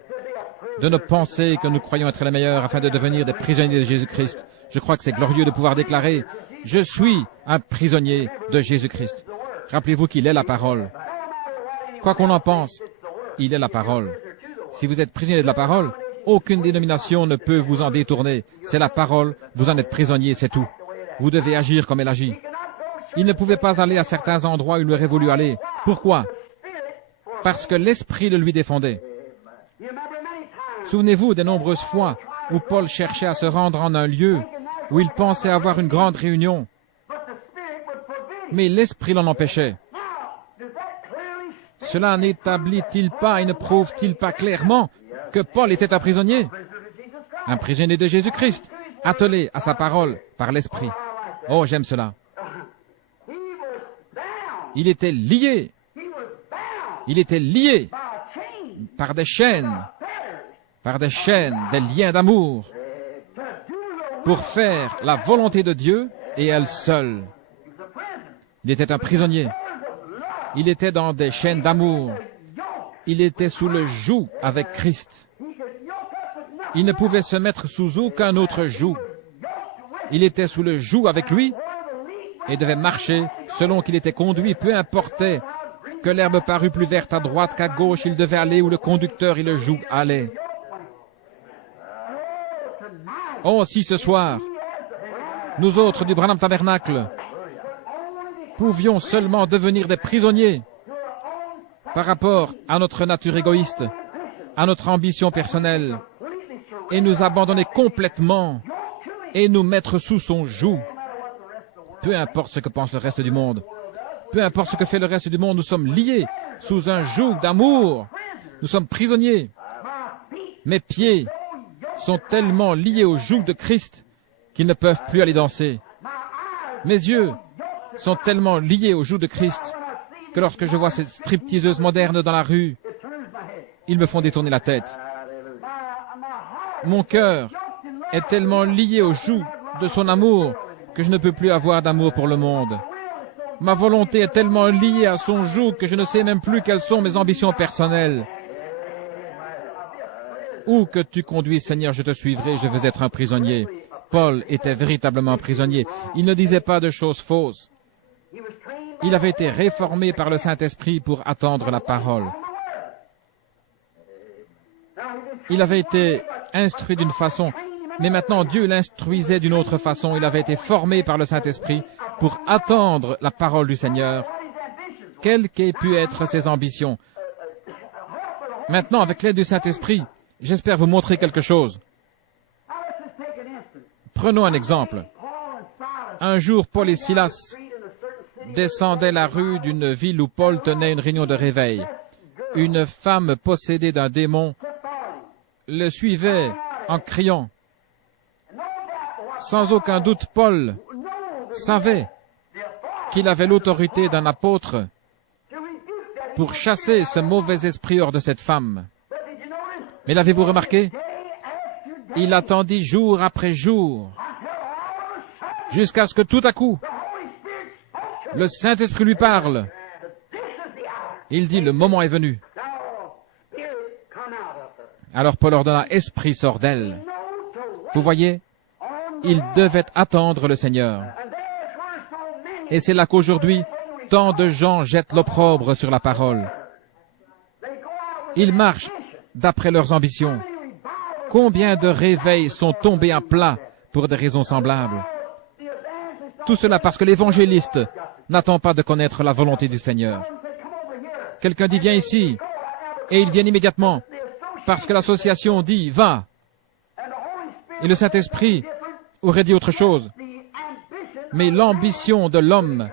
de nos pensées que nous croyons être les meilleures, afin de devenir des prisonniers de Jésus-Christ. Je crois que c'est glorieux de pouvoir déclarer « Je suis un prisonnier de Jésus-Christ ». Rappelez-vous qu'il est la parole. Quoi qu'on en pense, il est la parole. Si vous êtes prisonnier de la parole, aucune dénomination ne peut vous en détourner. C'est la parole, vous en êtes prisonnier, c'est tout. Vous devez agir comme elle agit. Il ne pouvait pas aller à certains endroits où il aurait voulu aller. Pourquoi? Parce que l'Esprit le lui défendait. Souvenez-vous des nombreuses fois où Paul cherchait à se rendre en un lieu où il pensait avoir une grande réunion, mais l'Esprit l'en empêchait. Cela n'établit-il pas et ne prouve-t-il pas clairement que Paul était un prisonnier de Jésus-Christ, attelé à sa parole par l'Esprit? Oh, j'aime cela. Il était lié. Il était lié par des chaînes, des liens d'amour, pour faire la volonté de Dieu et elle seule. Il était un prisonnier. Il était dans des chaînes d'amour. Il était sous le joug avec Christ. Il ne pouvait se mettre sous aucun autre joug. Il était sous le joug avec lui et devait marcher selon qu'il était conduit, peu importait que l'herbe parût plus verte à droite qu'à gauche, il devait aller où le conducteur et le joug allaient. Oh, si ce soir, nous autres du Branham Tabernacle pouvions seulement devenir des prisonniers par rapport à notre nature égoïste, à notre ambition personnelle, et nous abandonner complètement et nous mettre sous son joug. Peu importe ce que pense le reste du monde, peu importe ce que fait le reste du monde, nous sommes liés sous un joug d'amour. Nous sommes prisonniers. Mes pieds sont tellement liés au joug de Christ qu'ils ne peuvent plus aller danser. Mes yeux sont tellement liés au joug de Christ que lorsque je vois ces stripteaseuses modernes dans la rue, ils me font détourner la tête. Mon cœur est tellement lié au joug de son amour que je ne peux plus avoir d'amour pour le monde. Ma volonté est tellement liée à son joug que je ne sais même plus quelles sont mes ambitions personnelles. Où que tu conduises, Seigneur, je te suivrai, je veux être un prisonnier. Paul était véritablement un prisonnier. Il ne disait pas de choses fausses. Il avait été réformé par le Saint-Esprit pour attendre la parole. Il avait été instruit d'une façon, mais maintenant Dieu l'instruisait d'une autre façon. Il avait été formé par le Saint-Esprit pour attendre la parole du Seigneur, quelles qu'aient pu être ses ambitions. Maintenant, avec l'aide du Saint-Esprit, j'espère vous montrer quelque chose. Prenons un exemple. Un jour, Paul et Silas descendaient la rue d'une ville où Paul tenait une réunion de réveil. Une femme possédée d'un démon le suivait en criant. Sans aucun doute, Paul savait qu'il avait l'autorité d'un apôtre pour chasser ce mauvais esprit hors de cette femme. Mais l'avez-vous remarqué? Il attendit jour après jour, jusqu'à ce que tout à coup, le Saint-Esprit lui parle. Il dit, le moment est venu. Alors Paul ordonna, Esprit, sort d'elle. Vous voyez, il devait attendre le Seigneur. Et c'est là qu'aujourd'hui, tant de gens jettent l'opprobre sur la parole. Ils marchent d'après leurs ambitions. Combien de réveils sont tombés à plat pour des raisons semblables? Tout cela parce que l'évangéliste n'attend pas de connaître la volonté du Seigneur. Quelqu'un dit, viens ici, et il vient immédiatement, parce que l'association dit, va. Et le Saint-Esprit aurait dit autre chose. Mais l'ambition de l'homme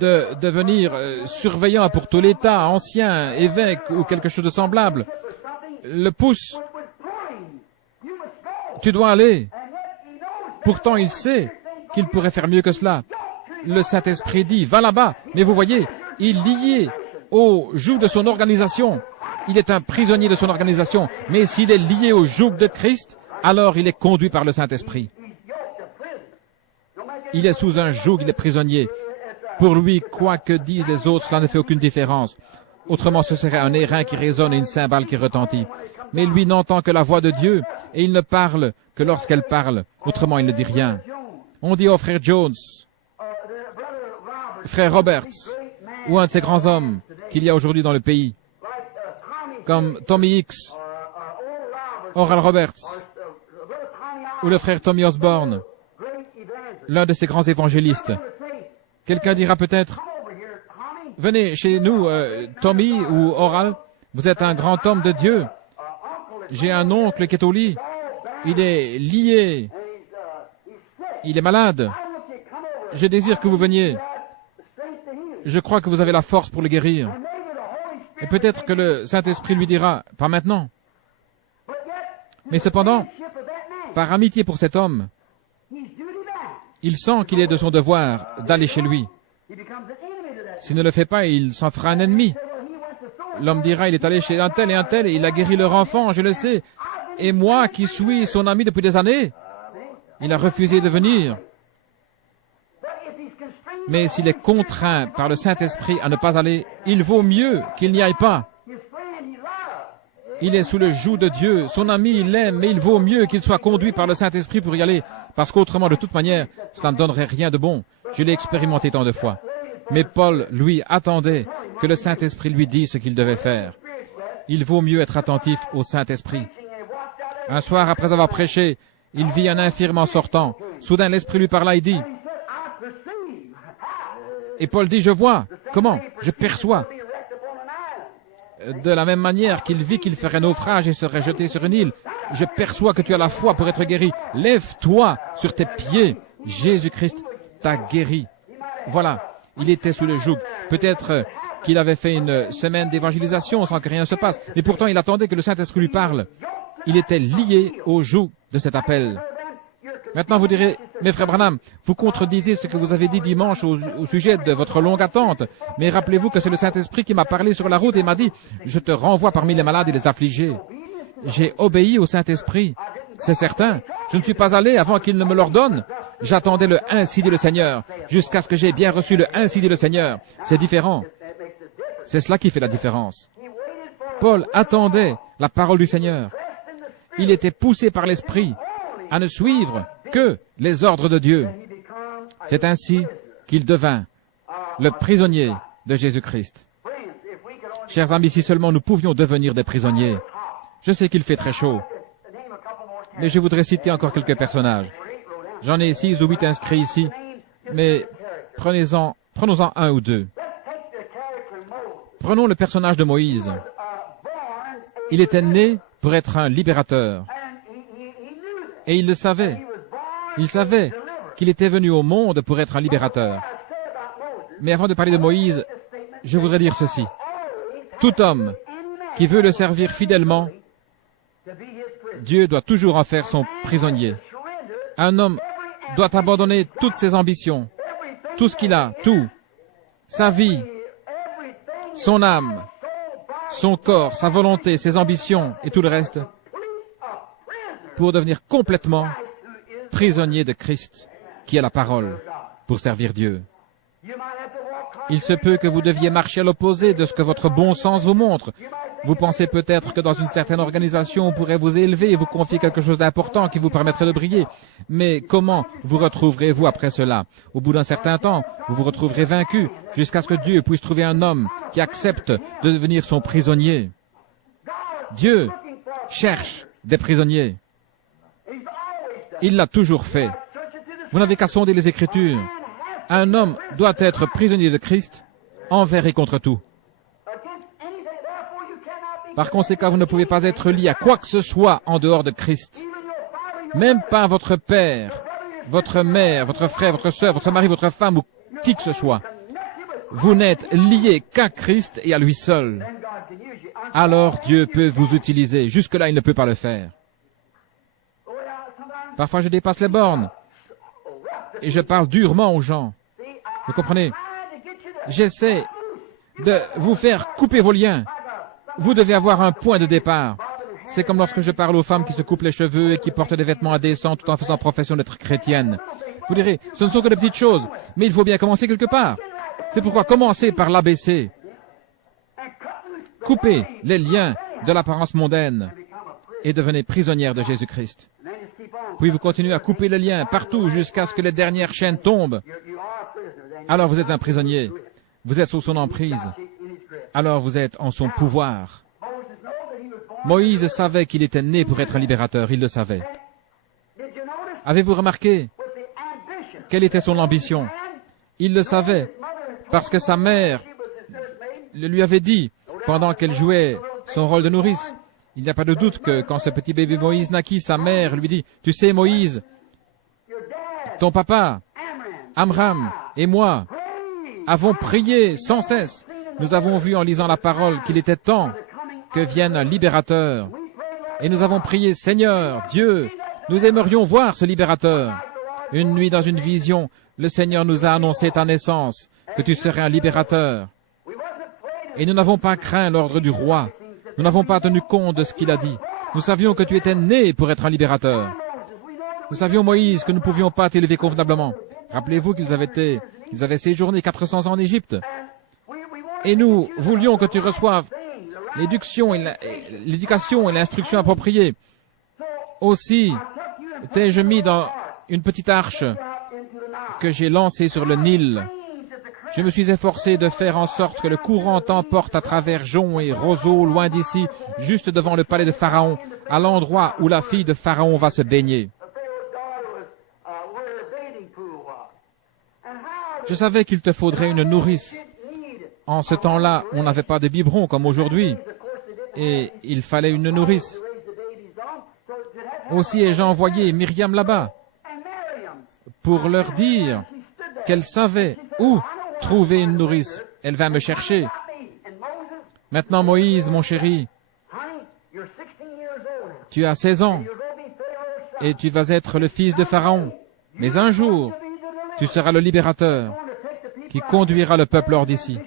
de devenir surveillant pour tout l'État, ancien, évêque ou quelque chose de semblable, le pousse. Tu dois aller. Pourtant, il sait qu'il pourrait faire mieux que cela. Le Saint-Esprit dit, va là-bas. Mais vous voyez, il liait au joug de son organisation. Il est un prisonnier de son organisation. Mais s'il est lié au joug de Christ, alors il est conduit par le Saint-Esprit. Il est sous un joug, il est prisonnier. Pour lui, quoi que disent les autres, cela ne fait aucune différence. Autrement, ce serait un airain qui résonne et une cymbale qui retentit. Mais lui n'entend que la voix de Dieu, et il ne parle que lorsqu'elle parle. Autrement, il ne dit rien. On dit au frère Jones, frère Roberts, ou un de ces grands hommes qu'il y a aujourd'hui dans le pays, comme Tommy Hicks, Oral Roberts, ou le frère Tommy Osborne, l'un de ces grands évangélistes. Quelqu'un dira peut-être, venez chez nous, Tommy ou Oral, vous êtes un grand homme de Dieu. J'ai un oncle qui est au lit. Il est lié. Il est malade. Je désire que vous veniez. Je crois que vous avez la force pour le guérir. Et peut-être que le Saint-Esprit lui dira, pas maintenant. Mais cependant, par amitié pour cet homme, il sent qu'il est de son devoir d'aller chez lui. S'il ne le fait pas, il s'en fera un ennemi. L'homme dira, il est allé chez un tel et il a guéri leur enfant, je le sais. Et moi, qui suis son ami depuis des années, il a refusé de venir. Mais s'il est contraint par le Saint-Esprit à ne pas aller, il vaut mieux qu'il n'y aille pas. Il est sous le joug de Dieu. Son ami, il l'aime, mais il vaut mieux qu'il soit conduit par le Saint-Esprit pour y aller, parce qu'autrement, de toute manière, cela ne donnerait rien de bon. Je l'ai expérimenté tant de fois. Mais Paul, lui, attendait que le Saint-Esprit lui dise ce qu'il devait faire. Il vaut mieux être attentif au Saint-Esprit. Un soir, après avoir prêché, il vit un infirme en sortant. Soudain, l'Esprit lui parla et dit, et Paul dit, je vois. Comment? Je perçois. De la même manière qu'il vit qu'il ferait naufrage et serait jeté sur une île, je perçois que tu as la foi pour être guéri. Lève-toi sur tes pieds. Jésus-Christ t'a guéri. Voilà, il était sous le joug. Peut-être qu'il avait fait une semaine d'évangélisation sans que rien se passe, mais pourtant il attendait que le Saint-Esprit lui parle. Il était lié au joug de cet appel. Maintenant, vous direz, mais frère Branham, vous contredisez ce que vous avez dit dimanche au sujet de votre longue attente. Mais rappelez-vous que c'est le Saint-Esprit qui m'a parlé sur la route et m'a dit, je te renvoie parmi les malades et les affligés. J'ai obéi au Saint-Esprit. C'est certain. Je ne suis pas allé avant qu'il ne me l'ordonne. J'attendais le ainsi dit le Seigneur, jusqu'à ce que j'ai bien reçu le ainsi dit le Seigneur. C'est différent. C'est cela qui fait la différence. Paul attendait la parole du Seigneur. Il était poussé par l'Esprit à ne suivre que les ordres de Dieu. C'est ainsi qu'il devint le prisonnier de Jésus-Christ. Chers amis, si seulement nous pouvions devenir des prisonniers. Je sais qu'il fait très chaud, mais je voudrais citer encore quelques personnages. J'en ai 6 ou 8 inscrits ici, mais prenons-en un ou deux. Prenons le personnage de Moïse. Il était né pour être un libérateur. Et il le savait. Il savait qu'il était venu au monde pour être un libérateur. Mais avant de parler de Moïse, je voudrais dire ceci. Tout homme qui veut le servir fidèlement, Dieu doit toujours en faire son prisonnier. Un homme doit abandonner toutes ses ambitions, tout ce qu'il a, tout, sa vie, son âme, son corps, sa volonté, ses ambitions et tout le reste, pour devenir complètement prisonnier de Christ, qui est la parole, pour servir Dieu. Il se peut que vous deviez marcher à l'opposé de ce que votre bon sens vous montre. Vous pensez peut-être que dans une certaine organisation, on pourrait vous élever et vous confier quelque chose d'important qui vous permettrait de briller. Mais comment vous retrouverez-vous après cela? Au bout d'un certain temps, vous vous retrouverez vaincu, jusqu'à ce que Dieu puisse trouver un homme qui accepte de devenir son prisonnier. Dieu cherche des prisonniers. Il l'a toujours fait. Vous n'avez qu'à sonder les Écritures. Un homme doit être prisonnier de Christ envers et contre tout. Par conséquent, vous ne pouvez pas être lié à quoi que ce soit en dehors de Christ. Même pas votre père, votre mère, votre frère, votre sœur, votre mari, votre femme ou qui que ce soit. Vous n'êtes lié qu'à Christ et à lui seul. Alors Dieu peut vous utiliser. Jusque-là, il ne peut pas le faire. Parfois, je dépasse les bornes et je parle durement aux gens. Vous comprenez? J'essaie de vous faire couper vos liens. Vous devez avoir un point de départ. C'est comme lorsque je parle aux femmes qui se coupent les cheveux et qui portent des vêtements indécents tout en faisant profession d'être chrétiennes. Vous direz, ce ne sont que de petites choses, mais il faut bien commencer quelque part. C'est pourquoi commencez par l'ABC. Coupez les liens de l'apparence mondaine et devenez prisonnière de Jésus-Christ. Puis vous continuez à couper les liens partout jusqu'à ce que les dernières chaînes tombent. Alors vous êtes un prisonnier. Vous êtes sous son emprise. Alors vous êtes en son pouvoir. Moïse savait qu'il était né pour être un libérateur. Il le savait. Avez-vous remarqué quelle était son ambition? Il le savait parce que sa mère le lui avait dit pendant qu'elle jouait son rôle de nourrice. Il n'y a pas de doute que quand ce petit bébé Moïse naquit, sa mère lui dit, « Tu sais, Moïse, ton papa, Amram et moi avons prié sans cesse. Nous avons vu en lisant la parole qu'il était temps que vienne un libérateur. Et nous avons prié, Seigneur, Dieu, nous aimerions voir ce libérateur. Une nuit dans une vision, le Seigneur nous a annoncé ta naissance, que tu serais un libérateur. Et nous n'avons pas craint l'ordre du roi. Nous n'avons pas tenu compte de ce qu'il a dit. Nous savions que tu étais né pour être un libérateur. Nous savions, Moïse, que nous ne pouvions pas t'élever convenablement. Rappelez-vous qu'ils avaient séjourné 400 ans en Égypte. Et nous voulions que tu reçoives l'éducation et l'instruction appropriée. Aussi, t'ai-je mis dans une petite arche que j'ai lancée sur le Nil. Je me suis efforcé de faire en sorte que le courant t'emporte à travers joncs et roseaux loin d'ici, juste devant le palais de Pharaon, à l'endroit où la fille de Pharaon va se baigner. Je savais qu'il te faudrait une nourrice. En ce temps-là, on n'avait pas de biberon comme aujourd'hui, et il fallait une nourrice. Aussi ai-je envoyé Myriam là-bas pour leur dire qu'elle savait où trouver une nourrice. Elle va me chercher. Maintenant, Moïse, mon chéri, tu as 16 ans et tu vas être le fils de Pharaon. Mais un jour, tu seras le libérateur qui conduira le peuple hors d'ici.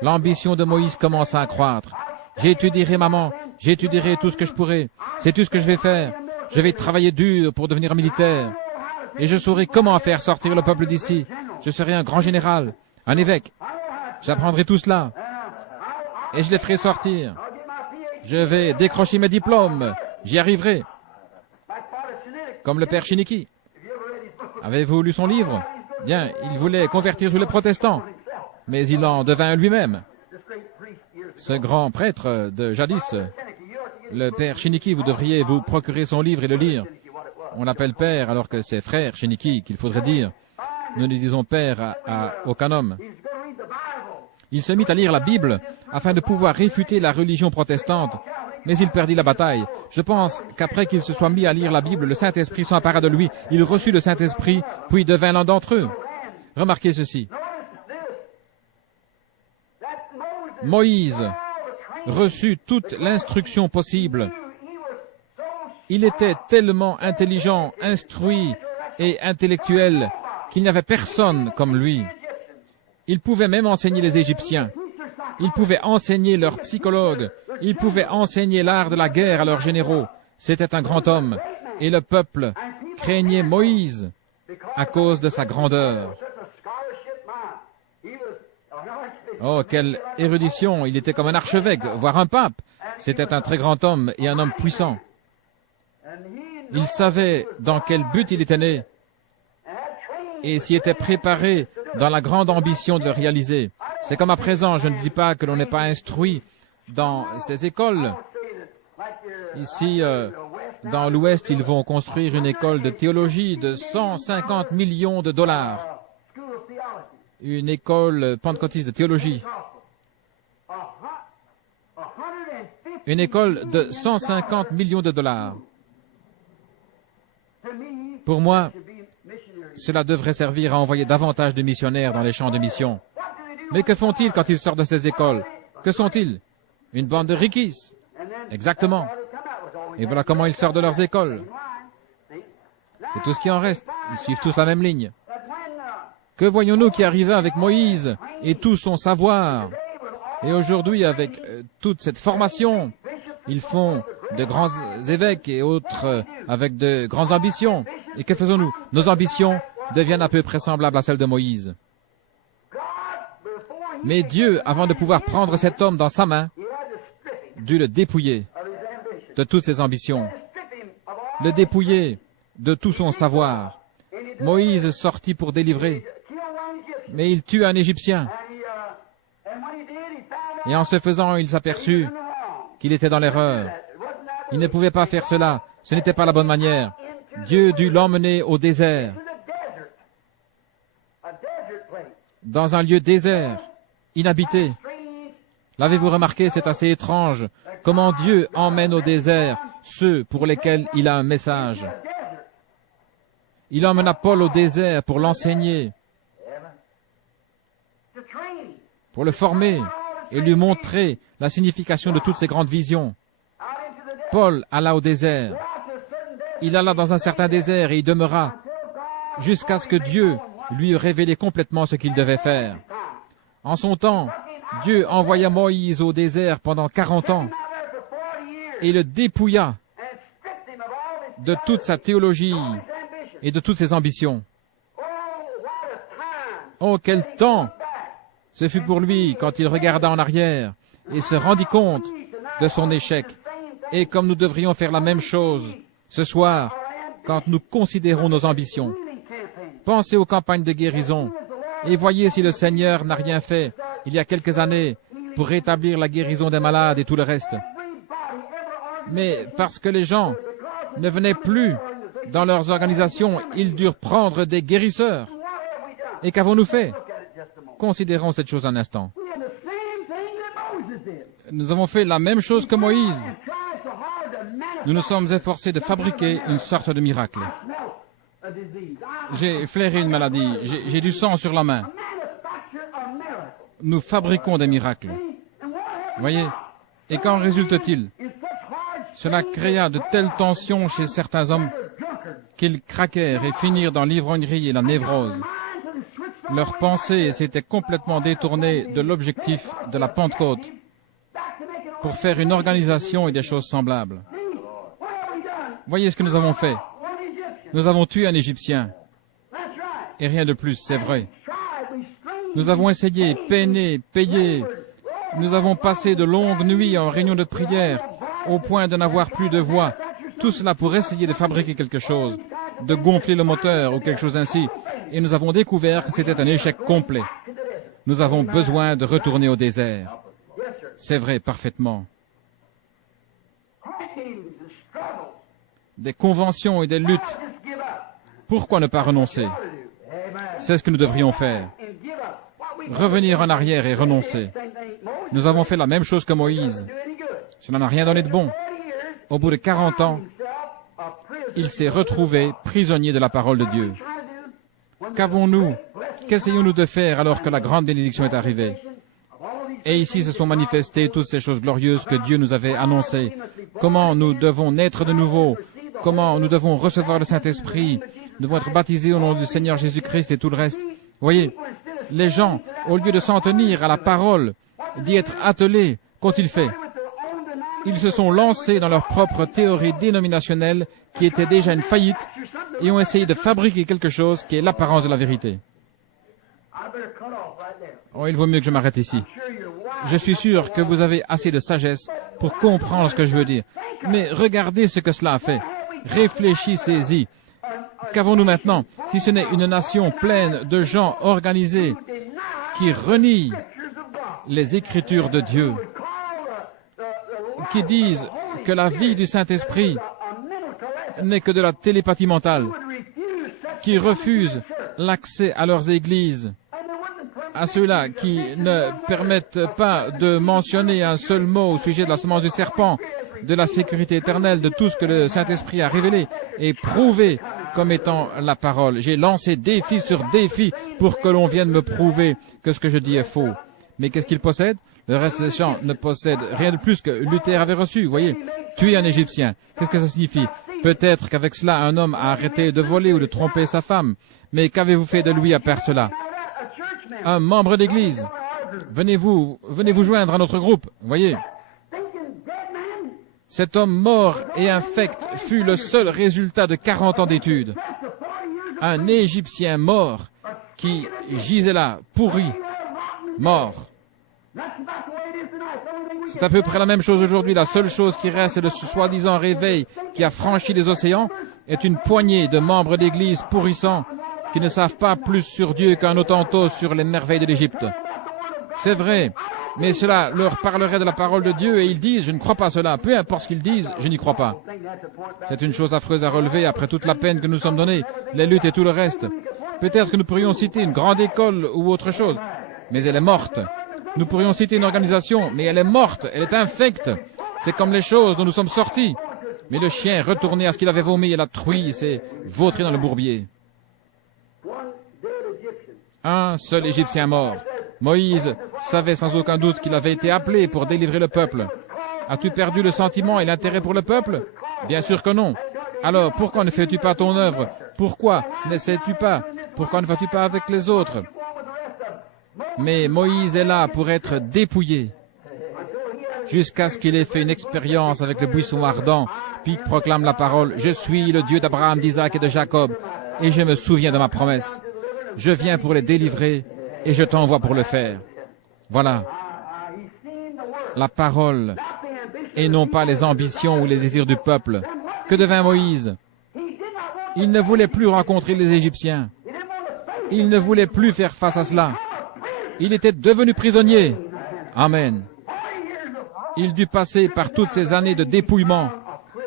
L'ambition de Moïse commence à accroître. J'étudierai, maman, j'étudierai tout ce que je pourrai. C'est tout ce que je vais faire. Je vais travailler dur pour devenir militaire. Et je saurai comment faire sortir le peuple d'ici. Je serai un grand général, un évêque. J'apprendrai tout cela. Et je les ferai sortir. Je vais décrocher mes diplômes. J'y arriverai. Comme le père Chiniki. Avez-vous lu son livre? Bien, il voulait convertir tous les protestants. Mais il en devint lui-même. Ce grand prêtre de jadis, le père Chiniki, vous devriez vous procurer son livre et le lire. On l'appelle père alors que c'est frère Chiniki qu'il faudrait dire. Nous ne disons père à aucun homme. Il se mit à lire la Bible afin de pouvoir réfuter la religion protestante, mais il perdit la bataille. Je pense qu'après qu'il se soit mis à lire la Bible, le Saint-Esprit s'empara de lui. Il reçut le Saint-Esprit, puis devint l'un d'entre eux. Remarquez ceci. Moïse reçut toute l'instruction possible. Il était tellement intelligent, instruit et intellectuel qu'il n'y avait personne comme lui. Il pouvait même enseigner les Égyptiens. Il pouvait enseigner leurs psychologues. Il pouvait enseigner l'art de la guerre à leurs généraux. C'était un grand homme. Et le peuple craignait Moïse à cause de sa grandeur. Oh, quelle érudition! Il était comme un archevêque, voire un pape. C'était un très grand homme et un homme puissant. Il savait dans quel but il était né et s'y était préparé dans la grande ambition de le réaliser. C'est comme à présent, je ne dis pas que l'on n'est pas instruit dans ces écoles. Ici, dans l'Ouest, ils vont construire une école de théologie de 150 millions de dollars. Une école pentecôtiste de théologie. Une école de 150 millions de dollars. Pour moi, cela devrait servir à envoyer davantage de missionnaires dans les champs de mission. Mais que font-ils quand ils sortent de ces écoles? Que sont-ils? Une bande de rikis. Exactement. Et voilà comment ils sortent de leurs écoles. C'est tout ce qui en reste. Ils suivent tous la même ligne. Que voyons-nous qui arriva avec Moïse et tout son savoir? Et aujourd'hui, avec toute cette formation, ils font de grands évêques et autres avec de grandes ambitions. Et que faisons-nous? Nos ambitions deviennent à peu près semblables à celles de Moïse. Mais Dieu, avant de pouvoir prendre cet homme dans sa main, dut le dépouiller de toutes ses ambitions, le dépouiller de tout son savoir. Moïse sortit pour délivrer, mais il tue un Égyptien. Et en ce faisant, il s'aperçut qu'il était dans l'erreur. Il ne pouvait pas faire cela. Ce n'était pas la bonne manière. Dieu dut l'emmener au désert, dans un lieu désert, inhabité. L'avez-vous remarqué, c'est assez étrange, comment Dieu emmène au désert ceux pour lesquels il a un message. Il emmena Paul au désert pour l'enseigner, pour le former et lui montrer la signification de toutes ces grandes visions. Paul alla au désert. Il alla dans un certain désert et y demeura jusqu'à ce que Dieu lui eût révélé complètement ce qu'il devait faire. En son temps, Dieu envoya Moïse au désert pendant 40 ans et le dépouilla de toute sa théologie et de toutes ses ambitions. Oh, quel temps ce fut pour lui quand il regarda en arrière et se rendit compte de son échec. Et comme nous devrions faire la même chose ce soir, quand nous considérons nos ambitions. Pensez aux campagnes de guérison et voyez si le Seigneur n'a rien fait il y a quelques années pour rétablir la guérison des malades et tout le reste. Mais parce que les gens ne venaient plus dans leurs organisations, ils durent prendre des guérisseurs. Et qu'avons-nous fait? Considérons cette chose un instant. Nous avons fait la même chose que Moïse. Nous nous sommes efforcés de fabriquer une sorte de miracle. J'ai flairé une maladie, j'ai du sang sur la main. Nous fabriquons des miracles. Voyez? Et qu'en résulte-t-il? Cela créa de telles tensions chez certains hommes qu'ils craquèrent et finirent dans l'ivrognerie et la névrose. Leurs pensées s'étaient complètement détournées de l'objectif de la Pentecôte pour faire une organisation et des choses semblables. Voyez ce que nous avons fait. Nous avons tué un Égyptien. Et rien de plus, c'est vrai. Nous avons essayé, peiné, payé. Nous avons passé de longues nuits en réunion de prière, au point de n'avoir plus de voix. Tout cela pour essayer de fabriquer quelque chose, de gonfler le moteur ou quelque chose ainsi. Et nous avons découvert que c'était un échec complet. Nous avons besoin de retourner au désert. C'est vrai, parfaitement. Des conventions et des luttes. Pourquoi ne pas renoncer? C'est ce que nous devrions faire. Revenir en arrière et renoncer. Nous avons fait la même chose que Moïse. Cela n'a rien donné de bon. Au bout de 40 ans, il s'est retrouvé prisonnier de la parole de Dieu. Qu'avons-nous? Qu'essayons-nous de faire alors que la grande bénédiction est arrivée? Et ici se sont manifestées toutes ces choses glorieuses que Dieu nous avait annoncées. Comment nous devons naître de nouveau? Comment nous devons recevoir le Saint-Esprit? Nous devons être baptisés au nom du Seigneur Jésus-Christ et tout le reste. Voyez, les gens, au lieu de s'en tenir à la parole, d'y être attelés, qu'ont-ils fait? Ils se sont lancés dans leur propre théorie dénominationnelle qui était déjà une faillite et ont essayé de fabriquer quelque chose qui est l'apparence de la vérité. Oh, il vaut mieux que je m'arrête ici. Je suis sûr que vous avez assez de sagesse pour comprendre ce que je veux dire. Mais regardez ce que cela a fait. Réfléchissez-y. Qu'avons-nous maintenant, si ce n'est une nation pleine de gens organisés qui renient les Écritures de Dieu, qui disent que la vie du Saint-Esprit n'est que de la télépathie mentale, qui refusent l'accès à leurs églises, à ceux-là qui ne permettent pas de mentionner un seul mot au sujet de la semence du serpent, de la sécurité éternelle, de tout ce que le Saint-Esprit a révélé et prouvé comme étant la parole. J'ai lancé défi sur défi pour que l'on vienne me prouver que ce que je dis est faux. Mais qu'est-ce qu'ils possèdent? Le reste des gens ne possède rien de plus que Luther avait reçu, vous voyez. Tuer un Égyptien. Qu'est-ce que ça signifie? Peut-être qu'avec cela, un homme a arrêté de voler ou de tromper sa femme. Mais qu'avez-vous fait de lui à part cela? Un membre d'église. venez vous joindre à notre groupe. Voyez, cet homme mort et infect fut le seul résultat de 40 ans d'études. Un Égyptien mort qui gisait là, pourri, mort. C'est à peu près la même chose aujourd'hui. La seule chose qui reste de ce soi-disant réveil qui a franchi les océans est une poignée de membres d'Église pourrissants qui ne savent pas plus sur Dieu qu'un Hottentot sur les merveilles de l'Égypte. C'est vrai, mais cela leur parlerait de la parole de Dieu et ils disent « Je ne crois pas cela ». Peu importe ce qu'ils disent, je n'y crois pas. C'est une chose affreuse à relever après toute la peine que nous sommes donnés, les luttes et tout le reste. Peut-être que nous pourrions citer une grande école ou autre chose, mais elle est morte. Nous pourrions citer une organisation, mais elle est morte, elle est infecte. C'est comme les choses dont nous sommes sortis. Mais le chien, retourné à ce qu'il avait vomi, et la truie s'est vautrée dans le bourbier. Un seul Égyptien mort. Moïse savait sans aucun doute qu'il avait été appelé pour délivrer le peuple. As-tu perdu le sentiment et l'intérêt pour le peuple? Bien sûr que non. Alors, pourquoi ne fais-tu pas ton œuvre? Pourquoi n'essaies-tu pas? Pourquoi ne vas-tu pas avec les autres? Mais Moïse est là pour être dépouillé, jusqu'à ce qu'il ait fait une expérience avec le buisson ardent, puis proclame la parole, « Je suis le Dieu d'Abraham, d'Isaac et de Jacob, et je me souviens de ma promesse. Je viens pour les délivrer, et je t'envoie pour le faire. » Voilà, la parole, et non pas les ambitions ou les désirs du peuple. Que devint Moïse? Il ne voulait plus rencontrer les Égyptiens. Il ne voulait plus faire face à cela. Il était devenu prisonnier. Amen. Il dut passer par toutes ces années de dépouillement,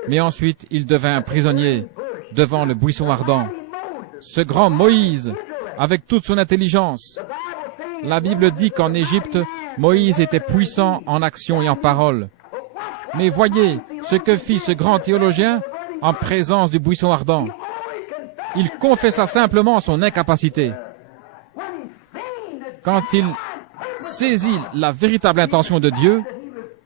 mais ensuite il devint un prisonnier devant le buisson ardent. Ce grand Moïse, avec toute son intelligence. La Bible dit qu'en Égypte, Moïse était puissant en action et en parole. Mais voyez ce que fit ce grand théologien en présence du buisson ardent. Il confessa simplement son incapacité. Quand il saisit la véritable intention de Dieu,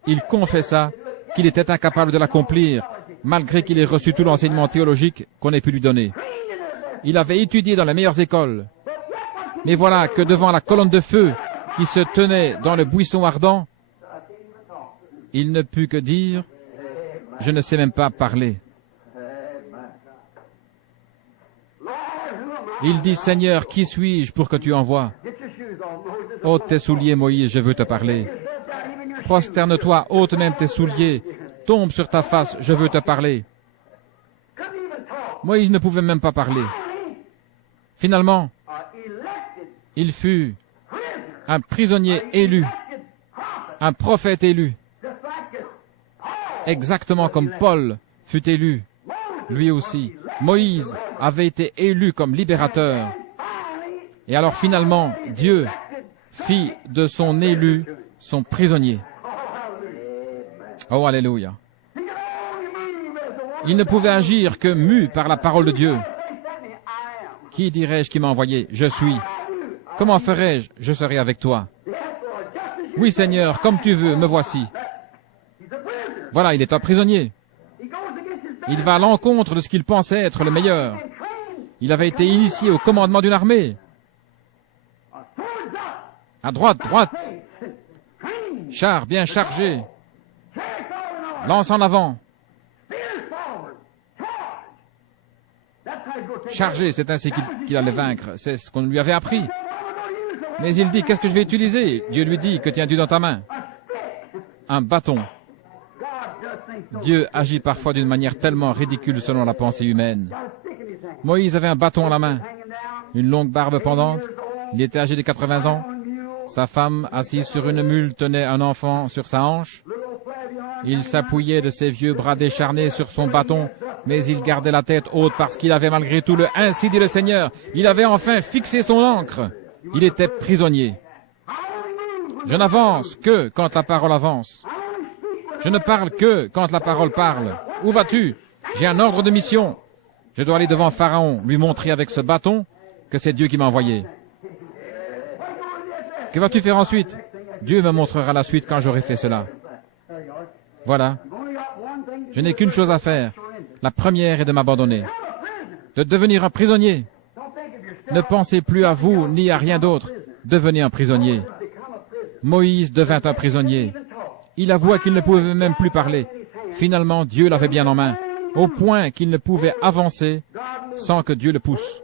il confessa qu'il était incapable de l'accomplir, malgré qu'il ait reçu tout l'enseignement théologique qu'on ait pu lui donner. Il avait étudié dans les meilleures écoles. Mais voilà que devant la colonne de feu qui se tenait dans le buisson ardent, il ne put que dire « Je ne sais même pas parler ». Il dit « Seigneur, qui suis-je pour que tu envoies ?» « Ôte tes souliers, Moïse, je veux te parler. Prosterne-toi, ôte même tes souliers, tombe sur ta face, je veux te parler. » Moïse ne pouvait même pas parler. Finalement, il fut un prisonnier élu, un prophète élu, exactement comme Paul fut élu, lui aussi. Moïse avait été élu comme libérateur. Et alors finalement, Dieu fit de son élu son prisonnier. Oh, alléluia. Il ne pouvait agir que mu par la parole de Dieu. Qui dirais-je qui m'a envoyé? Je suis. Comment ferais-je? Je serai avec toi. Oui, Seigneur, comme tu veux, me voici. Voilà, il est un prisonnier. Il va à l'encontre de ce qu'il pensait être le meilleur. Il avait été initié au commandement d'une armée. À droite, droite. Char bien chargé. Lance en avant. Chargé, c'est ainsi qu'il allait vaincre. C'est ce qu'on lui avait appris. Mais il dit, qu'est-ce que je vais utiliser? Dieu lui dit, que tiens-tu dans ta main? Un bâton. Dieu agit parfois d'une manière tellement ridicule selon la pensée humaine. Moïse avait un bâton à la main, une longue barbe pendante. Il était âgé de 80 ans. Sa femme, assise sur une mule, tenait un enfant sur sa hanche. Il s'appuyait de ses vieux bras décharnés sur son bâton, mais il gardait la tête haute parce qu'il avait malgré tout le « Ainsi dit le Seigneur ». Il avait enfin fixé son ancre. Il était prisonnier. Je n'avance que quand la parole avance. Je ne parle que quand la parole parle. Où vas-tu? J'ai un ordre de mission. Je dois aller devant Pharaon, lui montrer avec ce bâton que c'est Dieu qui m'a envoyé. Que vas-tu faire ensuite? Dieu me montrera la suite quand j'aurai fait cela. Voilà. Je n'ai qu'une chose à faire. La première est de m'abandonner, de devenir un prisonnier. Ne pensez plus à vous ni à rien d'autre. Devenez un prisonnier. Moïse devint un prisonnier. Il avoua qu'il ne pouvait même plus parler. Finalement, Dieu l'avait bien en main, au point qu'il ne pouvait avancer sans que Dieu le pousse.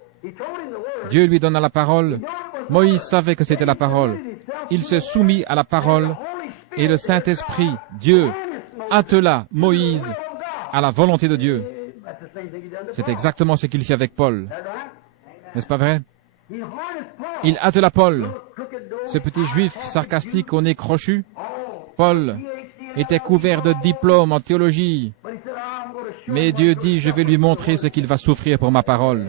Dieu lui donna la parole. Moïse savait que c'était la parole. Il se soumit à la parole et le Saint-Esprit, Dieu, attela Moïse à la volonté de Dieu. C'est exactement ce qu'il fit avec Paul. N'est-ce pas vrai? Il attela Paul, ce petit juif sarcastique au nez crochu. Paul était couvert de diplômes en théologie. Mais Dieu dit, je vais lui montrer ce qu'il va souffrir pour ma parole.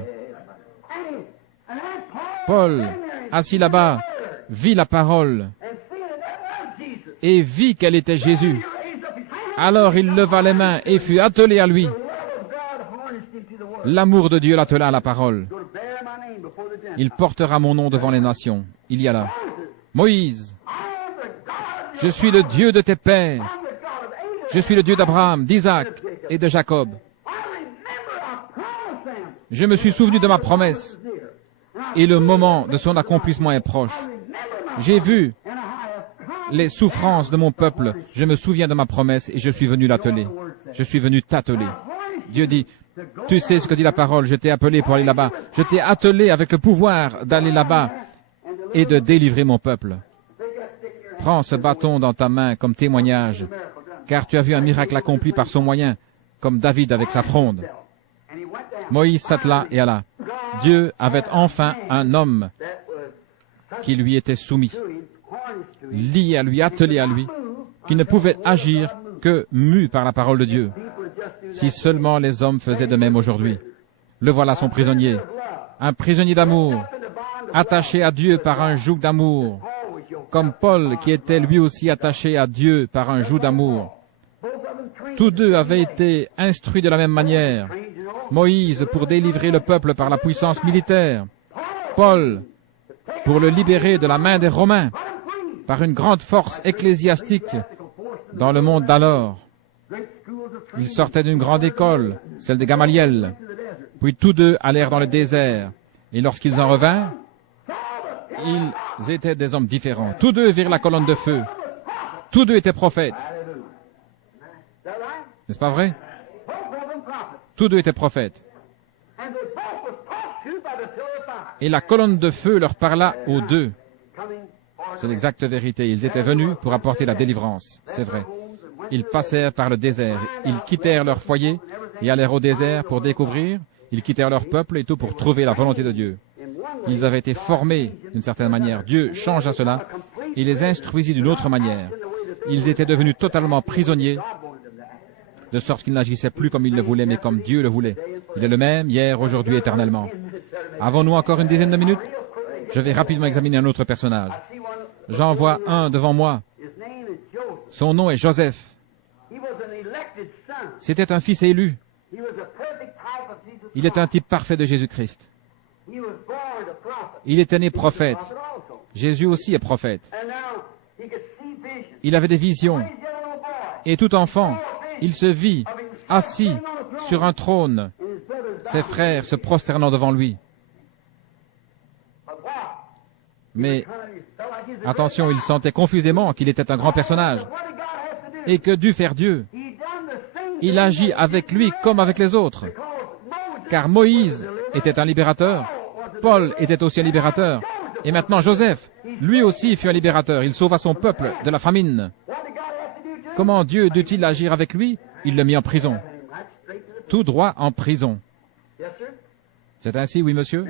Paul, assis là-bas, vit la parole et vit qu'elle était Jésus. Alors il leva les mains et fut attelé à lui. L'amour de Dieu l'attela à la parole. Il portera mon nom devant les nations. Il y a là. Moïse, je suis le Dieu de tes pères. Je suis le Dieu d'Abraham, d'Isaac et de Jacob. Je me suis souvenu de ma promesse et le moment de son accomplissement est proche. J'ai vu les souffrances de mon peuple. Je me souviens de ma promesse et je suis venu l'atteler. Je suis venu t'atteler. Dieu dit, tu sais ce que dit la parole, je t'ai appelé pour aller là-bas. Je t'ai attelé avec le pouvoir d'aller là-bas et de délivrer mon peuple. Prends ce bâton dans ta main comme témoignage, car tu as vu un miracle accompli par son moyen, comme David avec sa fronde. Moïse s'attela et alla. Dieu avait enfin un homme qui lui était soumis, lié à lui, attelé à lui, qui ne pouvait agir que mu par la parole de Dieu. Si seulement les hommes faisaient de même aujourd'hui. Le voilà son prisonnier, un prisonnier d'amour, attaché à Dieu par un joug d'amour, comme Paul qui était lui aussi attaché à Dieu par un joug d'amour. Tous deux avaient été instruits de la même manière. Moïse pour délivrer le peuple par la puissance militaire. Paul pour le libérer de la main des Romains par une grande force ecclésiastique dans le monde d'alors. Ils sortaient d'une grande école, celle de Gamaliel. Puis tous deux allèrent dans le désert. Et lorsqu'ils en revinrent, ils étaient des hommes différents. Tous deux virent la colonne de feu. Tous deux étaient prophètes. N'est-ce pas vrai? Tous deux étaient prophètes. Et la colonne de feu leur parla aux deux. C'est l'exacte vérité. Ils étaient venus pour apporter la délivrance. C'est vrai. Ils passèrent par le désert. Ils quittèrent leur foyer et allèrent au désert pour découvrir. Ils quittèrent leur peuple et tout pour trouver la volonté de Dieu. Ils avaient été formés d'une certaine manière. Dieu changea cela et les instruisit d'une autre manière. Ils étaient devenus totalement prisonniers, de sorte qu'ils n'agissaient plus comme ils le voulaient, mais comme Dieu le voulait. Il est le même, hier, aujourd'hui, éternellement. Avons-nous encore une dizaine de minutes? Je vais rapidement examiner un autre personnage. J'en vois un devant moi. Son nom est Joseph. C'était un fils élu. Il est un type parfait de Jésus-Christ. Il était né prophète. Jésus aussi est prophète. Il avait des visions. Et tout enfant, il se vit assis sur un trône, ses frères se prosternant devant lui. Mais, attention, il sentait confusément qu'il était un grand personnage. Et que dut faire Dieu? Il agit avec lui comme avec les autres. Car Moïse était un libérateur, Paul était aussi un libérateur, et maintenant Joseph, lui aussi fut un libérateur. Il sauva son peuple de la famine. Comment Dieu dut-il agir avec lui? Il le mit en prison. Tout droit en prison. C'est ainsi, oui, monsieur?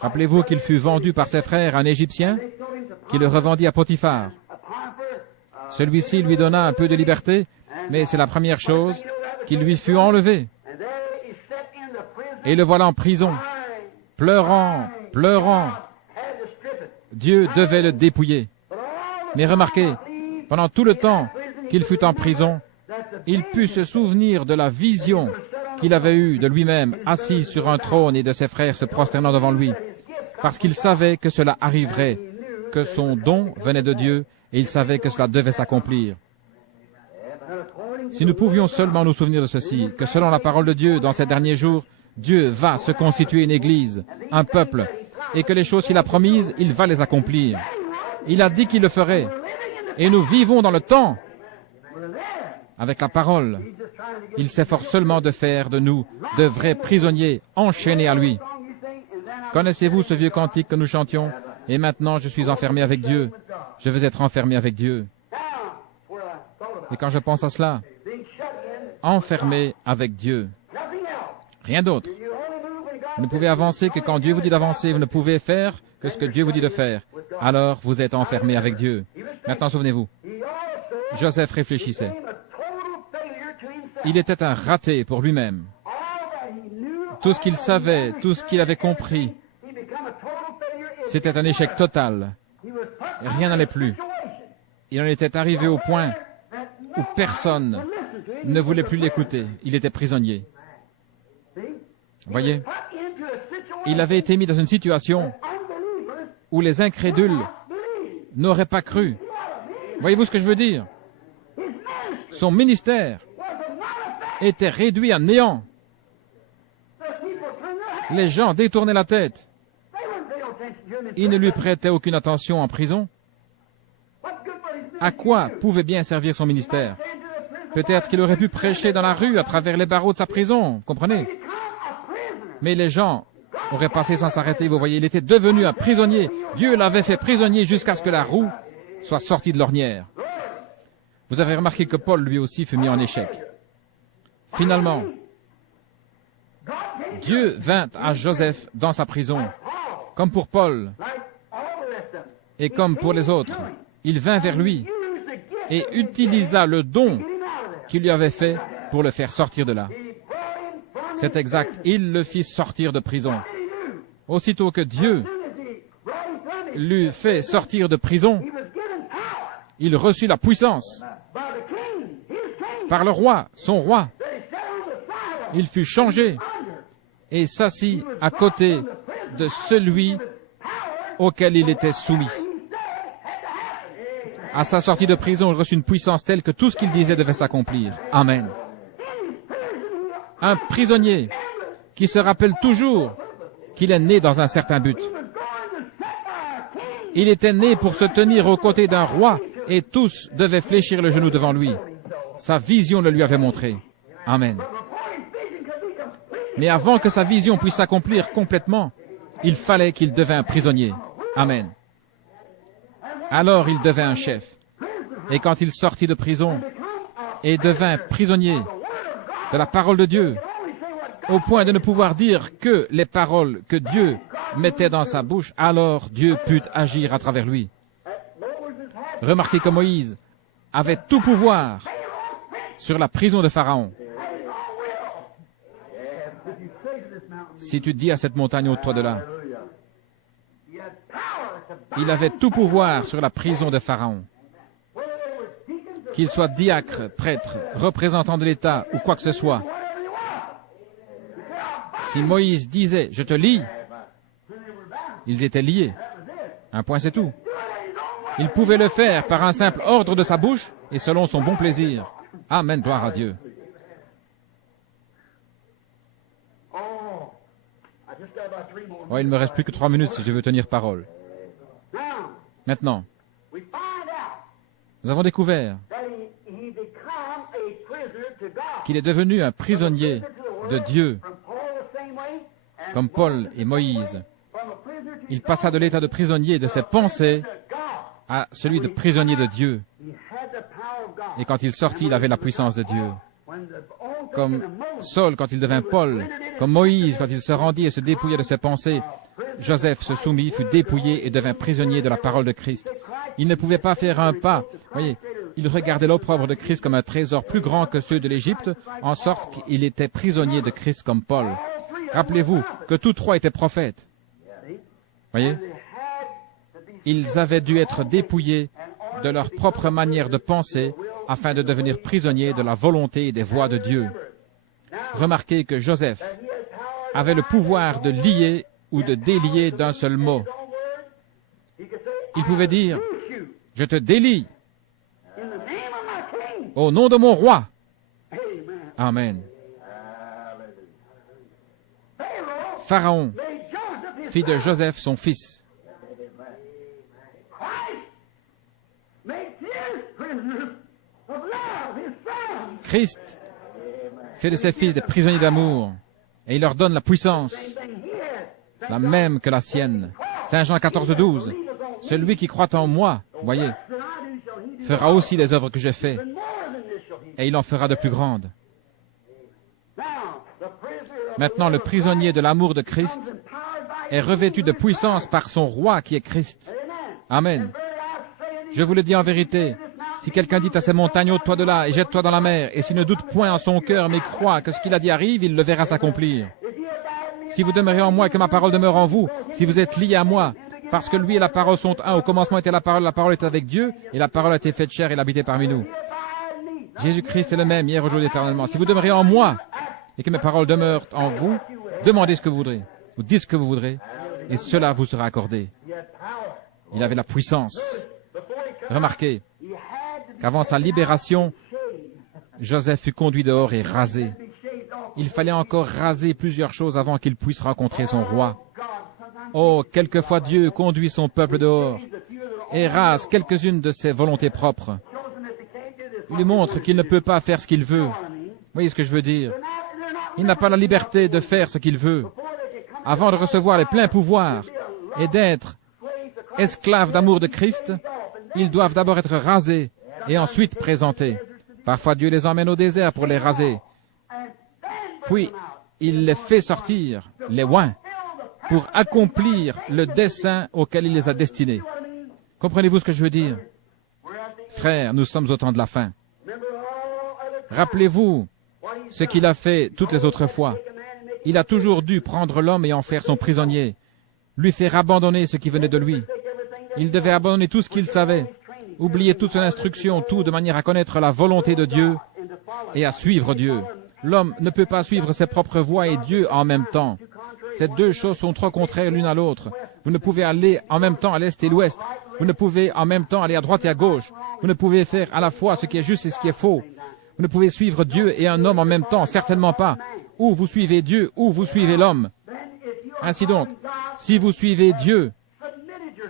Rappelez-vous qu'il fut vendu par ses frères à un Égyptien qui le revendit à Potiphar. Celui-ci lui donna un peu de liberté, mais c'est la première chose qui lui fut enlevée. Et le voilà en prison, pleurant, pleurant. Dieu devait le dépouiller. Mais remarquez, pendant tout le temps qu'il fut en prison, il put se souvenir de la vision qu'il avait eue de lui-même, assis sur un trône et de ses frères se prosternant devant lui, parce qu'il savait que cela arriverait, que son don venait de Dieu, et il savait que cela devait s'accomplir. Si nous pouvions seulement nous souvenir de ceci, que selon la parole de Dieu, dans ces derniers jours, Dieu va se constituer une église, un peuple, et que les choses qu'il a promises, il va les accomplir. Il a dit qu'il le ferait. Et nous vivons dans le temps avec la parole. Il s'efforce seulement de faire de nous de vrais prisonniers enchaînés à lui. Connaissez-vous ce vieux cantique que nous chantions? Et maintenant je suis enfermé avec Dieu. Je veux être enfermé avec Dieu. Et quand je pense à cela, enfermé avec Dieu, rien d'autre. Vous ne pouvez avancer que quand Dieu vous dit d'avancer. Vous ne pouvez faire que ce que Dieu vous dit de faire. Alors vous êtes enfermé avec Dieu. Maintenant souvenez-vous, Joseph réfléchissait. Il était un raté pour lui-même. Tout ce qu'il savait, tout ce qu'il avait compris, c'était un échec total. Rien n'allait plus. Il en était arrivé au point où personne ne voulait plus l'écouter. Il était prisonnier. Voyez, il avait été mis dans une situation où les incrédules n'auraient pas cru. Voyez-vous ce que je veux dire? Son ministère était réduit à néant. Les gens détournaient la tête. Ils ne lui prêtaient aucune attention en prison. À quoi pouvait bien servir son ministère? Peut-être qu'il aurait pu prêcher dans la rue à travers les barreaux de sa prison, comprenez? Mais les gens auraient passé sans s'arrêter. Vous voyez, il était devenu un prisonnier. Dieu l'avait fait prisonnier jusqu'à ce que la roue soit sortie de l'ornière. Vous avez remarqué que Paul, lui aussi, fut mis en échec. Finalement, Dieu vint à Joseph dans sa prison, comme pour Paul et comme pour les autres. Il vint vers lui et utilisa le don qu'il lui avait fait pour le faire sortir de là. C'est exact, il le fit sortir de prison. Aussitôt que Dieu l'eut fait sortir de prison, il reçut la puissance par le roi, son roi. Il fut changé et s'assit à côté de celui auquel il était soumis. À sa sortie de prison, il reçut une puissance telle que tout ce qu'il disait devait s'accomplir. Amen. Un prisonnier qui se rappelle toujours qu'il est né dans un certain but. Il était né pour se tenir aux côtés d'un roi et tous devaient fléchir le genou devant lui. Sa vision le lui avait montré. Amen. Mais avant que sa vision puisse s'accomplir complètement, il fallait qu'il devint prisonnier. Amen. Alors il devint un chef. Et quand il sortit de prison et devint prisonnier de la parole de Dieu, au point de ne pouvoir dire que les paroles que Dieu mettait dans sa bouche, alors Dieu put agir à travers lui. Remarquez que Moïse avait tout pouvoir sur la prison de Pharaon. Si tu dis à cette montagne, ôte-toi de là. Il avait tout pouvoir sur la prison de Pharaon. Qu'il soit diacre, prêtre, représentant de l'État ou quoi que ce soit. Si Moïse disait « Je te lie », ils étaient liés. Un point, c'est tout. Il pouvait le faire par un simple ordre de sa bouche et selon son bon plaisir. Amen, gloire à Dieu. Oh, il ne me reste plus que 3 minutes si je veux tenir parole. Maintenant, nous avons découvert qu'il est devenu un prisonnier de Dieu, comme Paul et Moïse. Il passa de l'état de prisonnier de ses pensées à celui de prisonnier de Dieu. Et quand il sortit, il avait la puissance de Dieu. Comme Saul quand il devint Paul, comme Moïse quand il se rendit et se dépouilla de ses pensées, Joseph se soumit, fut dépouillé et devint prisonnier de la parole de Christ. Il ne pouvait pas faire un pas. Voyez, il regardait l'opprobre de Christ comme un trésor plus grand que ceux de l'Égypte, en sorte qu'il était prisonnier de Christ comme Paul. Rappelez-vous que tous trois étaient prophètes. Voyez, ils avaient dû être dépouillés de leur propre manière de penser afin de devenir prisonniers de la volonté et des voies de Dieu. Remarquez que Joseph avait le pouvoir de lier ou de délier d'un seul mot. Il pouvait dire, « Je te délie au nom de mon roi. » Amen. Pharaon fit de Joseph son fils. Christ fait de ses fils des prisonniers d'amour et il leur donne la puissance, la même que la sienne. Saint Jean 14, 12. Celui qui croit en moi, voyez, fera aussi les œuvres que j'ai faites et il en fera de plus grandes. Maintenant, le prisonnier de l'amour de Christ est revêtu de puissance par son roi qui est Christ. Amen. Je vous le dis en vérité, si quelqu'un dit à ces montagnes, ôte-toi de là et jette-toi dans la mer, et s'il ne doute point en son cœur, mais croit que ce qu'il a dit arrive, il le verra s'accomplir. Si vous demeurez en moi et que ma parole demeure en vous, si vous êtes liés à moi, parce que lui et la parole sont un, au commencement était la parole était avec Dieu, et la parole a été faite chair et l'habitait parmi nous. Jésus-Christ est le même, hier, aujourd'hui, éternellement. Si vous demeurez en moi, et que mes paroles demeurent en vous, demandez ce que vous voudrez, ou dites ce que vous voudrez, et cela vous sera accordé. Il avait la puissance. Remarquez qu'avant sa libération, Joseph fut conduit dehors et rasé. Il fallait encore raser plusieurs choses avant qu'il puisse rencontrer son roi. Oh, quelquefois Dieu conduit son peuple dehors et rase quelques-unes de ses volontés propres. Il lui montre qu'il ne peut pas faire ce qu'il veut. Vous voyez ce que je veux dire? Il n'a pas la liberté de faire ce qu'il veut. Avant de recevoir les pleins pouvoirs et d'être esclaves d'amour de Christ, ils doivent d'abord être rasés et ensuite présentés. Parfois Dieu les emmène au désert pour les raser. Puis, il les fait sortir, les oins, pour accomplir le dessein auquel il les a destinés. Comprenez-vous ce que je veux dire? Frères, nous sommes au temps de la fin. Rappelez-vous ce qu'il a fait toutes les autres fois. Il a toujours dû prendre l'homme et en faire son prisonnier, lui faire abandonner ce qui venait de lui. Il devait abandonner tout ce qu'il savait, oublier toute son instruction, tout de manière à connaître la volonté de Dieu et à suivre Dieu. L'homme ne peut pas suivre ses propres voies et Dieu en même temps. Ces deux choses sont trop contraires l'une à l'autre. Vous ne pouvez aller en même temps à l'est et l'ouest. Vous ne pouvez en même temps aller à droite et à gauche. Vous ne pouvez faire à la fois ce qui est juste et ce qui est faux. Vous ne pouvez suivre Dieu et un homme en même temps, certainement pas. Ou vous suivez Dieu, ou vous suivez l'homme. Ainsi donc, si vous suivez Dieu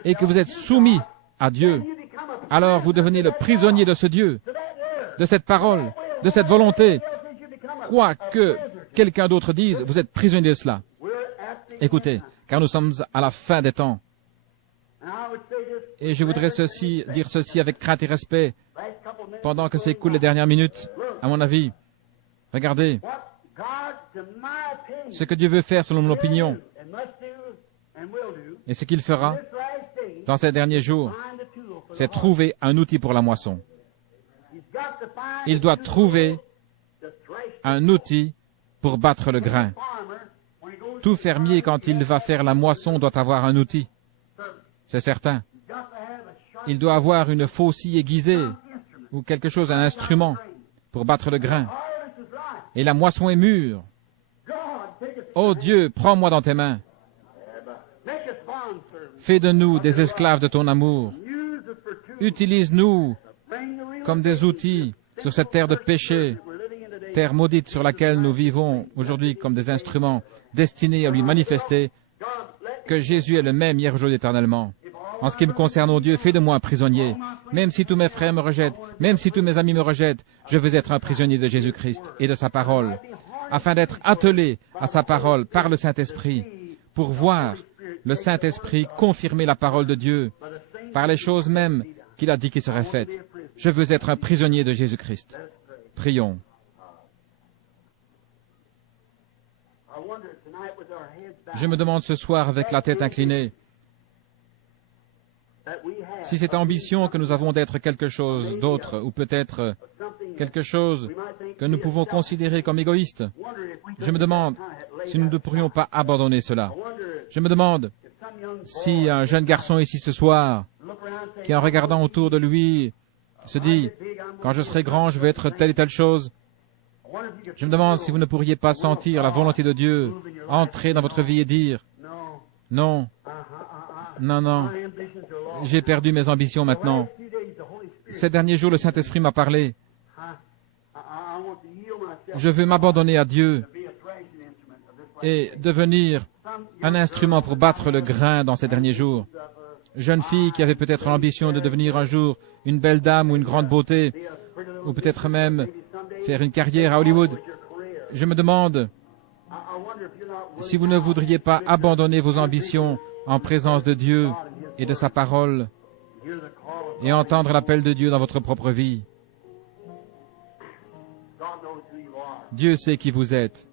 et que vous êtes soumis à Dieu, alors vous devenez le prisonnier de ce Dieu, de cette parole, de cette volonté. Quoi que quelqu'un d'autre dise, vous êtes prisonnier de cela. Écoutez, car nous sommes à la fin des temps. Et je voudrais dire ceci avec crainte et respect, pendant que s'écoulent les dernières minutes, à mon avis. Regardez, ce que Dieu veut faire selon mon opinion, et ce qu'il fera dans ces derniers jours, c'est trouver un outil pour la moisson. Il doit trouver un outil pour battre le grain. Tout fermier, quand il va faire la moisson, doit avoir un outil. C'est certain. Il doit avoir une faucille aiguisée ou quelque chose, un instrument pour battre le grain. Et la moisson est mûre. Oh Dieu, prends-moi dans tes mains. Fais de nous des esclaves de ton amour. Utilise-nous comme des outils sur cette terre de péché, terre maudite sur laquelle nous vivons aujourd'hui comme des instruments destinés à lui manifester que Jésus est le même hier, aujourd'hui, éternellement. En ce qui me concerne, ô Dieu, fais de moi un prisonnier. Même si tous mes frères me rejettent, même si tous mes amis me rejettent, je veux être un prisonnier de Jésus-Christ et de sa parole, afin d'être attelé à sa parole par le Saint-Esprit, pour voir le Saint-Esprit confirmer la parole de Dieu par les choses mêmes qu'il a dit qui seraient faites. Je veux être un prisonnier de Jésus-Christ. Prions. Je me demande ce soir, avec la tête inclinée, si cette ambition que nous avons d'être quelque chose d'autre, ou peut-être quelque chose que nous pouvons considérer comme égoïste, je me demande si nous ne pourrions pas abandonner cela. Je me demande si un jeune garçon ici ce soir, qui en regardant autour de lui, se dit, quand je serai grand, je vais être telle et telle chose. Je me demande si vous ne pourriez pas sentir la volonté de Dieu entrer dans votre vie et dire, non, non, non, j'ai perdu mes ambitions maintenant. Ces derniers jours, le Saint-Esprit m'a parlé. Je veux m'abandonner à Dieu et devenir un instrument pour battre le grain dans ces derniers jours. jeune fille qui avait peut-être l'ambition de devenir un jour une belle dame ou une grande beauté, ou peut-être même faire une carrière à Hollywood. Je me demande si vous ne voudriez pas abandonner vos ambitions en présence de Dieu et de sa parole et entendre l'appel de Dieu dans votre propre vie. Dieu sait qui vous êtes.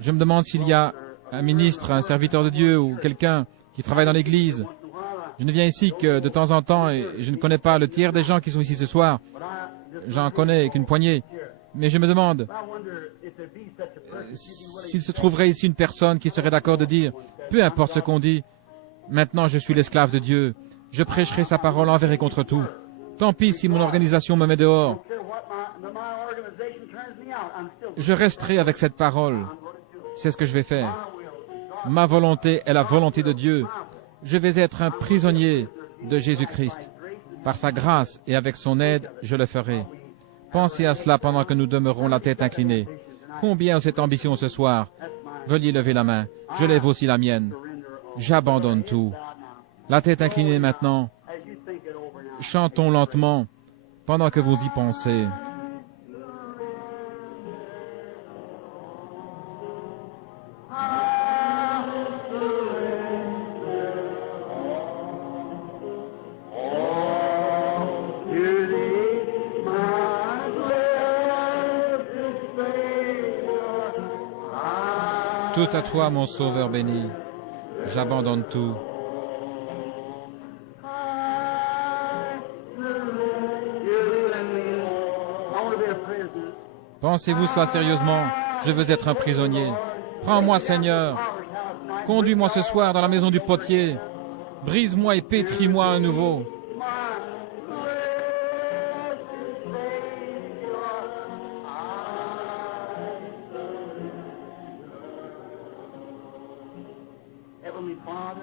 Je me demande s'il y a un ministre, un serviteur de Dieu ou quelqu'un qui travaille dans l'Église. Je ne viens ici que de temps en temps et je ne connais pas le tiers des gens qui sont ici ce soir. J'en connais qu'une poignée. Mais je me demande s'il se trouverait ici une personne qui serait d'accord de dire, peu importe ce qu'on dit, maintenant je suis l'esclave de Dieu, je prêcherai sa parole envers et contre tout. Tant pis si mon organisation me met dehors. Je resterai avec cette parole. C'est ce que je vais faire. Ma volonté est la volonté de Dieu. Je vais être un prisonnier de Jésus-Christ. Par sa grâce et avec son aide, je le ferai. Pensez à cela pendant que nous demeurons la tête inclinée. Combien ont cette ambition ce soir? Veuillez lever la main. Je lève aussi la mienne. J'abandonne tout. La tête inclinée maintenant. Chantons lentement pendant que vous y pensez. Tout à toi, mon Sauveur béni, j'abandonne tout. Pensez-vous cela sérieusement? Je veux être un prisonnier. Prends-moi, Seigneur. Conduis-moi ce soir dans la maison du potier. Brise-moi et pétris-moi à nouveau.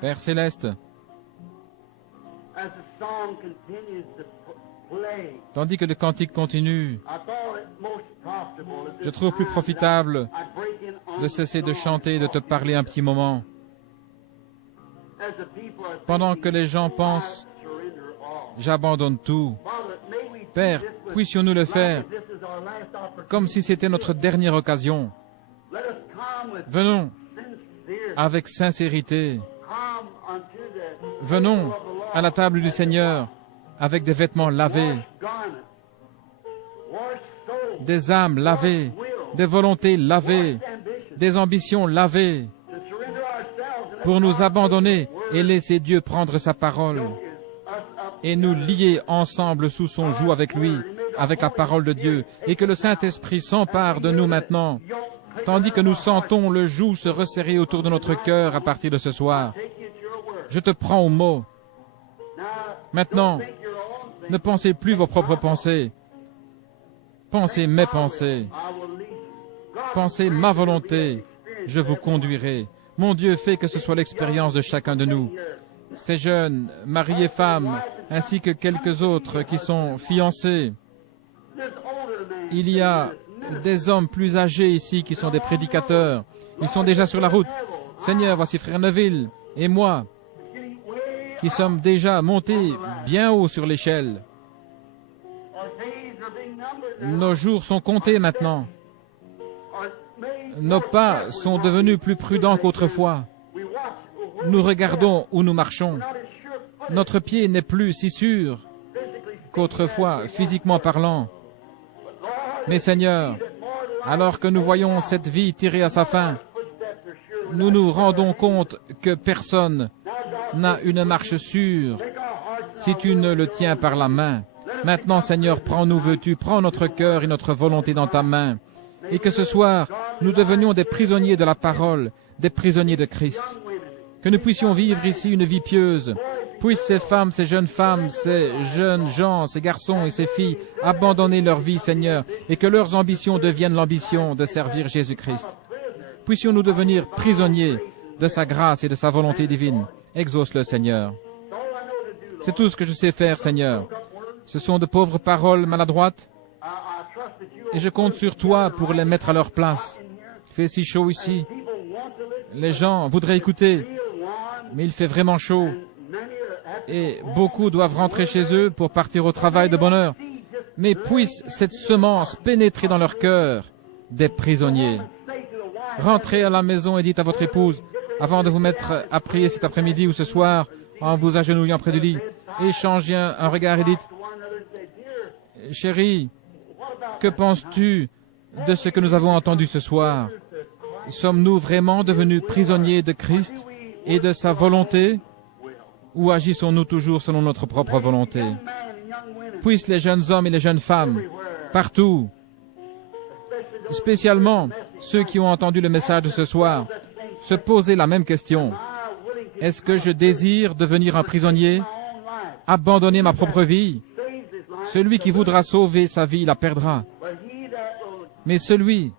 Père céleste, tandis que le cantique continue, je trouve plus profitable de cesser de chanter et de te parler un petit moment. Pendant que les gens pensent, j'abandonne tout. Père, puissions-nous le faire comme si c'était notre dernière occasion. Venons avec sincérité. Venons à la table du Seigneur avec des vêtements lavés, des âmes lavées, des volontés lavées, des ambitions lavées, pour nous abandonner et laisser Dieu prendre sa parole et nous lier ensemble sous son joug avec lui, avec la parole de Dieu, et que le Saint-Esprit s'empare de nous maintenant, tandis que nous sentons le joug se resserrer autour de notre cœur à partir de ce soir. Je te prends au mot. Maintenant, ne pensez plus vos propres pensées. Pensez mes pensées. Pensez ma volonté. Je vous conduirai. Mon Dieu, fait que ce soit l'expérience de chacun de nous. Ces jeunes, mariés femmes, ainsi que quelques autres qui sont fiancés. Il y a des hommes plus âgés ici qui sont des prédicateurs. Ils sont déjà sur la route. Seigneur, voici Frère Neville et moi, qui sommes déjà montés bien haut sur l'échelle. Nos jours sont comptés maintenant. Nos pas sont devenus plus prudents qu'autrefois. Nous regardons où nous marchons. Notre pied n'est plus si sûr qu'autrefois, physiquement parlant. Mais Seigneur, alors que nous voyons cette vie tirer à sa fin, nous nous rendons compte que personne n'a une marche sûre si tu ne le tiens par la main. Maintenant, Seigneur, prends-nous, veux-tu, prends notre cœur et notre volonté dans ta main, et que ce soir, nous devenions des prisonniers de la parole, des prisonniers de Christ. Que nous puissions vivre ici une vie pieuse. Puissent ces femmes, ces jeunes femmes, ces jeunes gens, ces garçons et ces filles abandonner leur vie, Seigneur, et que leurs ambitions deviennent l'ambition de servir Jésus-Christ. Puissions-nous devenir prisonniers de sa grâce et de sa volonté divine. Exauce-le, Seigneur. C'est tout ce que je sais faire, Seigneur. Ce sont de pauvres paroles maladroites, et je compte sur toi pour les mettre à leur place. Il fait si chaud ici. Les gens voudraient écouter, mais il fait vraiment chaud. et beaucoup doivent rentrer chez eux pour partir au travail de bonne heure. Mais puisse cette semence pénétrer dans leur cœur des prisonniers. Rentrez à la maison et dites à votre épouse, avant de vous mettre à prier cet après-midi ou ce soir, en vous agenouillant près du lit, échangez un regard et dites, « Chérie, que penses-tu de ce que nous avons entendu ce soir? Sommes-nous vraiment devenus prisonniers de Christ et de sa volonté, ou agissons-nous toujours selon notre propre volonté? » Puissent les jeunes hommes et les jeunes femmes, partout, spécialement ceux qui ont entendu le message de ce soir, se poser la même question. Est-ce que je désire devenir un prisonnier, abandonner ma propre vie? Celui qui voudra sauver sa vie la perdra. Mais celui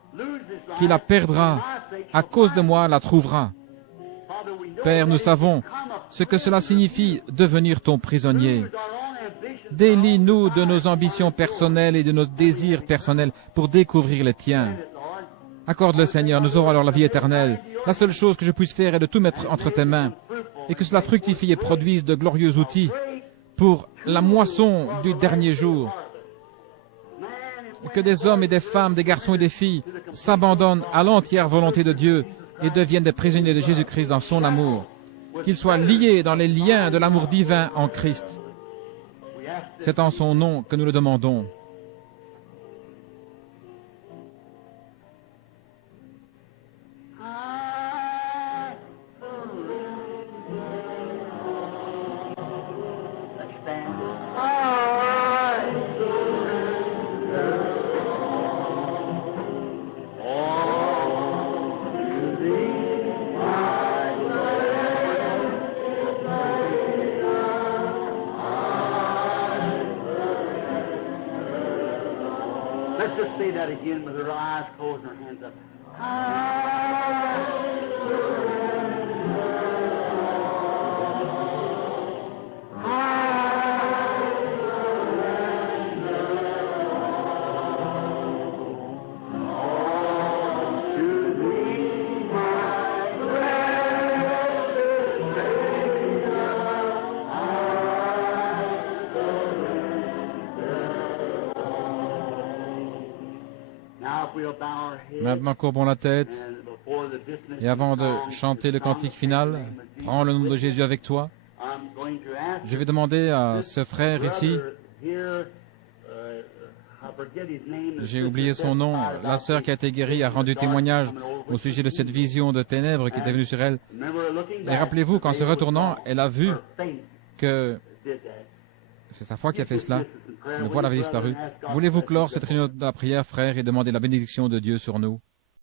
qui la perdra à cause de moi la trouvera. Père, nous savons ce que cela signifie devenir ton prisonnier. Délie-nous de nos ambitions personnelles et de nos désirs personnels pour découvrir les tiens. Accorde-le, Seigneur, nous aurons alors la vie éternelle. La seule chose que je puisse faire est de tout mettre entre tes mains et que cela fructifie et produise de glorieux outils pour la moisson du dernier jour. Que des hommes et des femmes, des garçons et des filles s'abandonnent à l'entière volonté de Dieu et deviennent des prisonniers de Jésus-Christ dans son amour. Qu'ils soient liés dans les liens de l'amour divin en Christ. C'est en son nom que nous le demandons. Let's just say that again with our eyes closed and our hands up. Maintenant, courbons la tête, et avant de chanter le cantique final, prends le nom de Jésus avec toi. Je vais demander à ce frère ici, j'ai oublié son nom, la sœur qui a été guérie a rendu témoignage au sujet de cette vision de ténèbres qui était venue sur elle. Et rappelez-vous qu'en se retournant, elle a vu que c'est sa foi qui a fait cela. Le voile avait disparu. Voulez-vous clore cette réunion de la prière, frère, et demander la bénédiction de Dieu sur nous?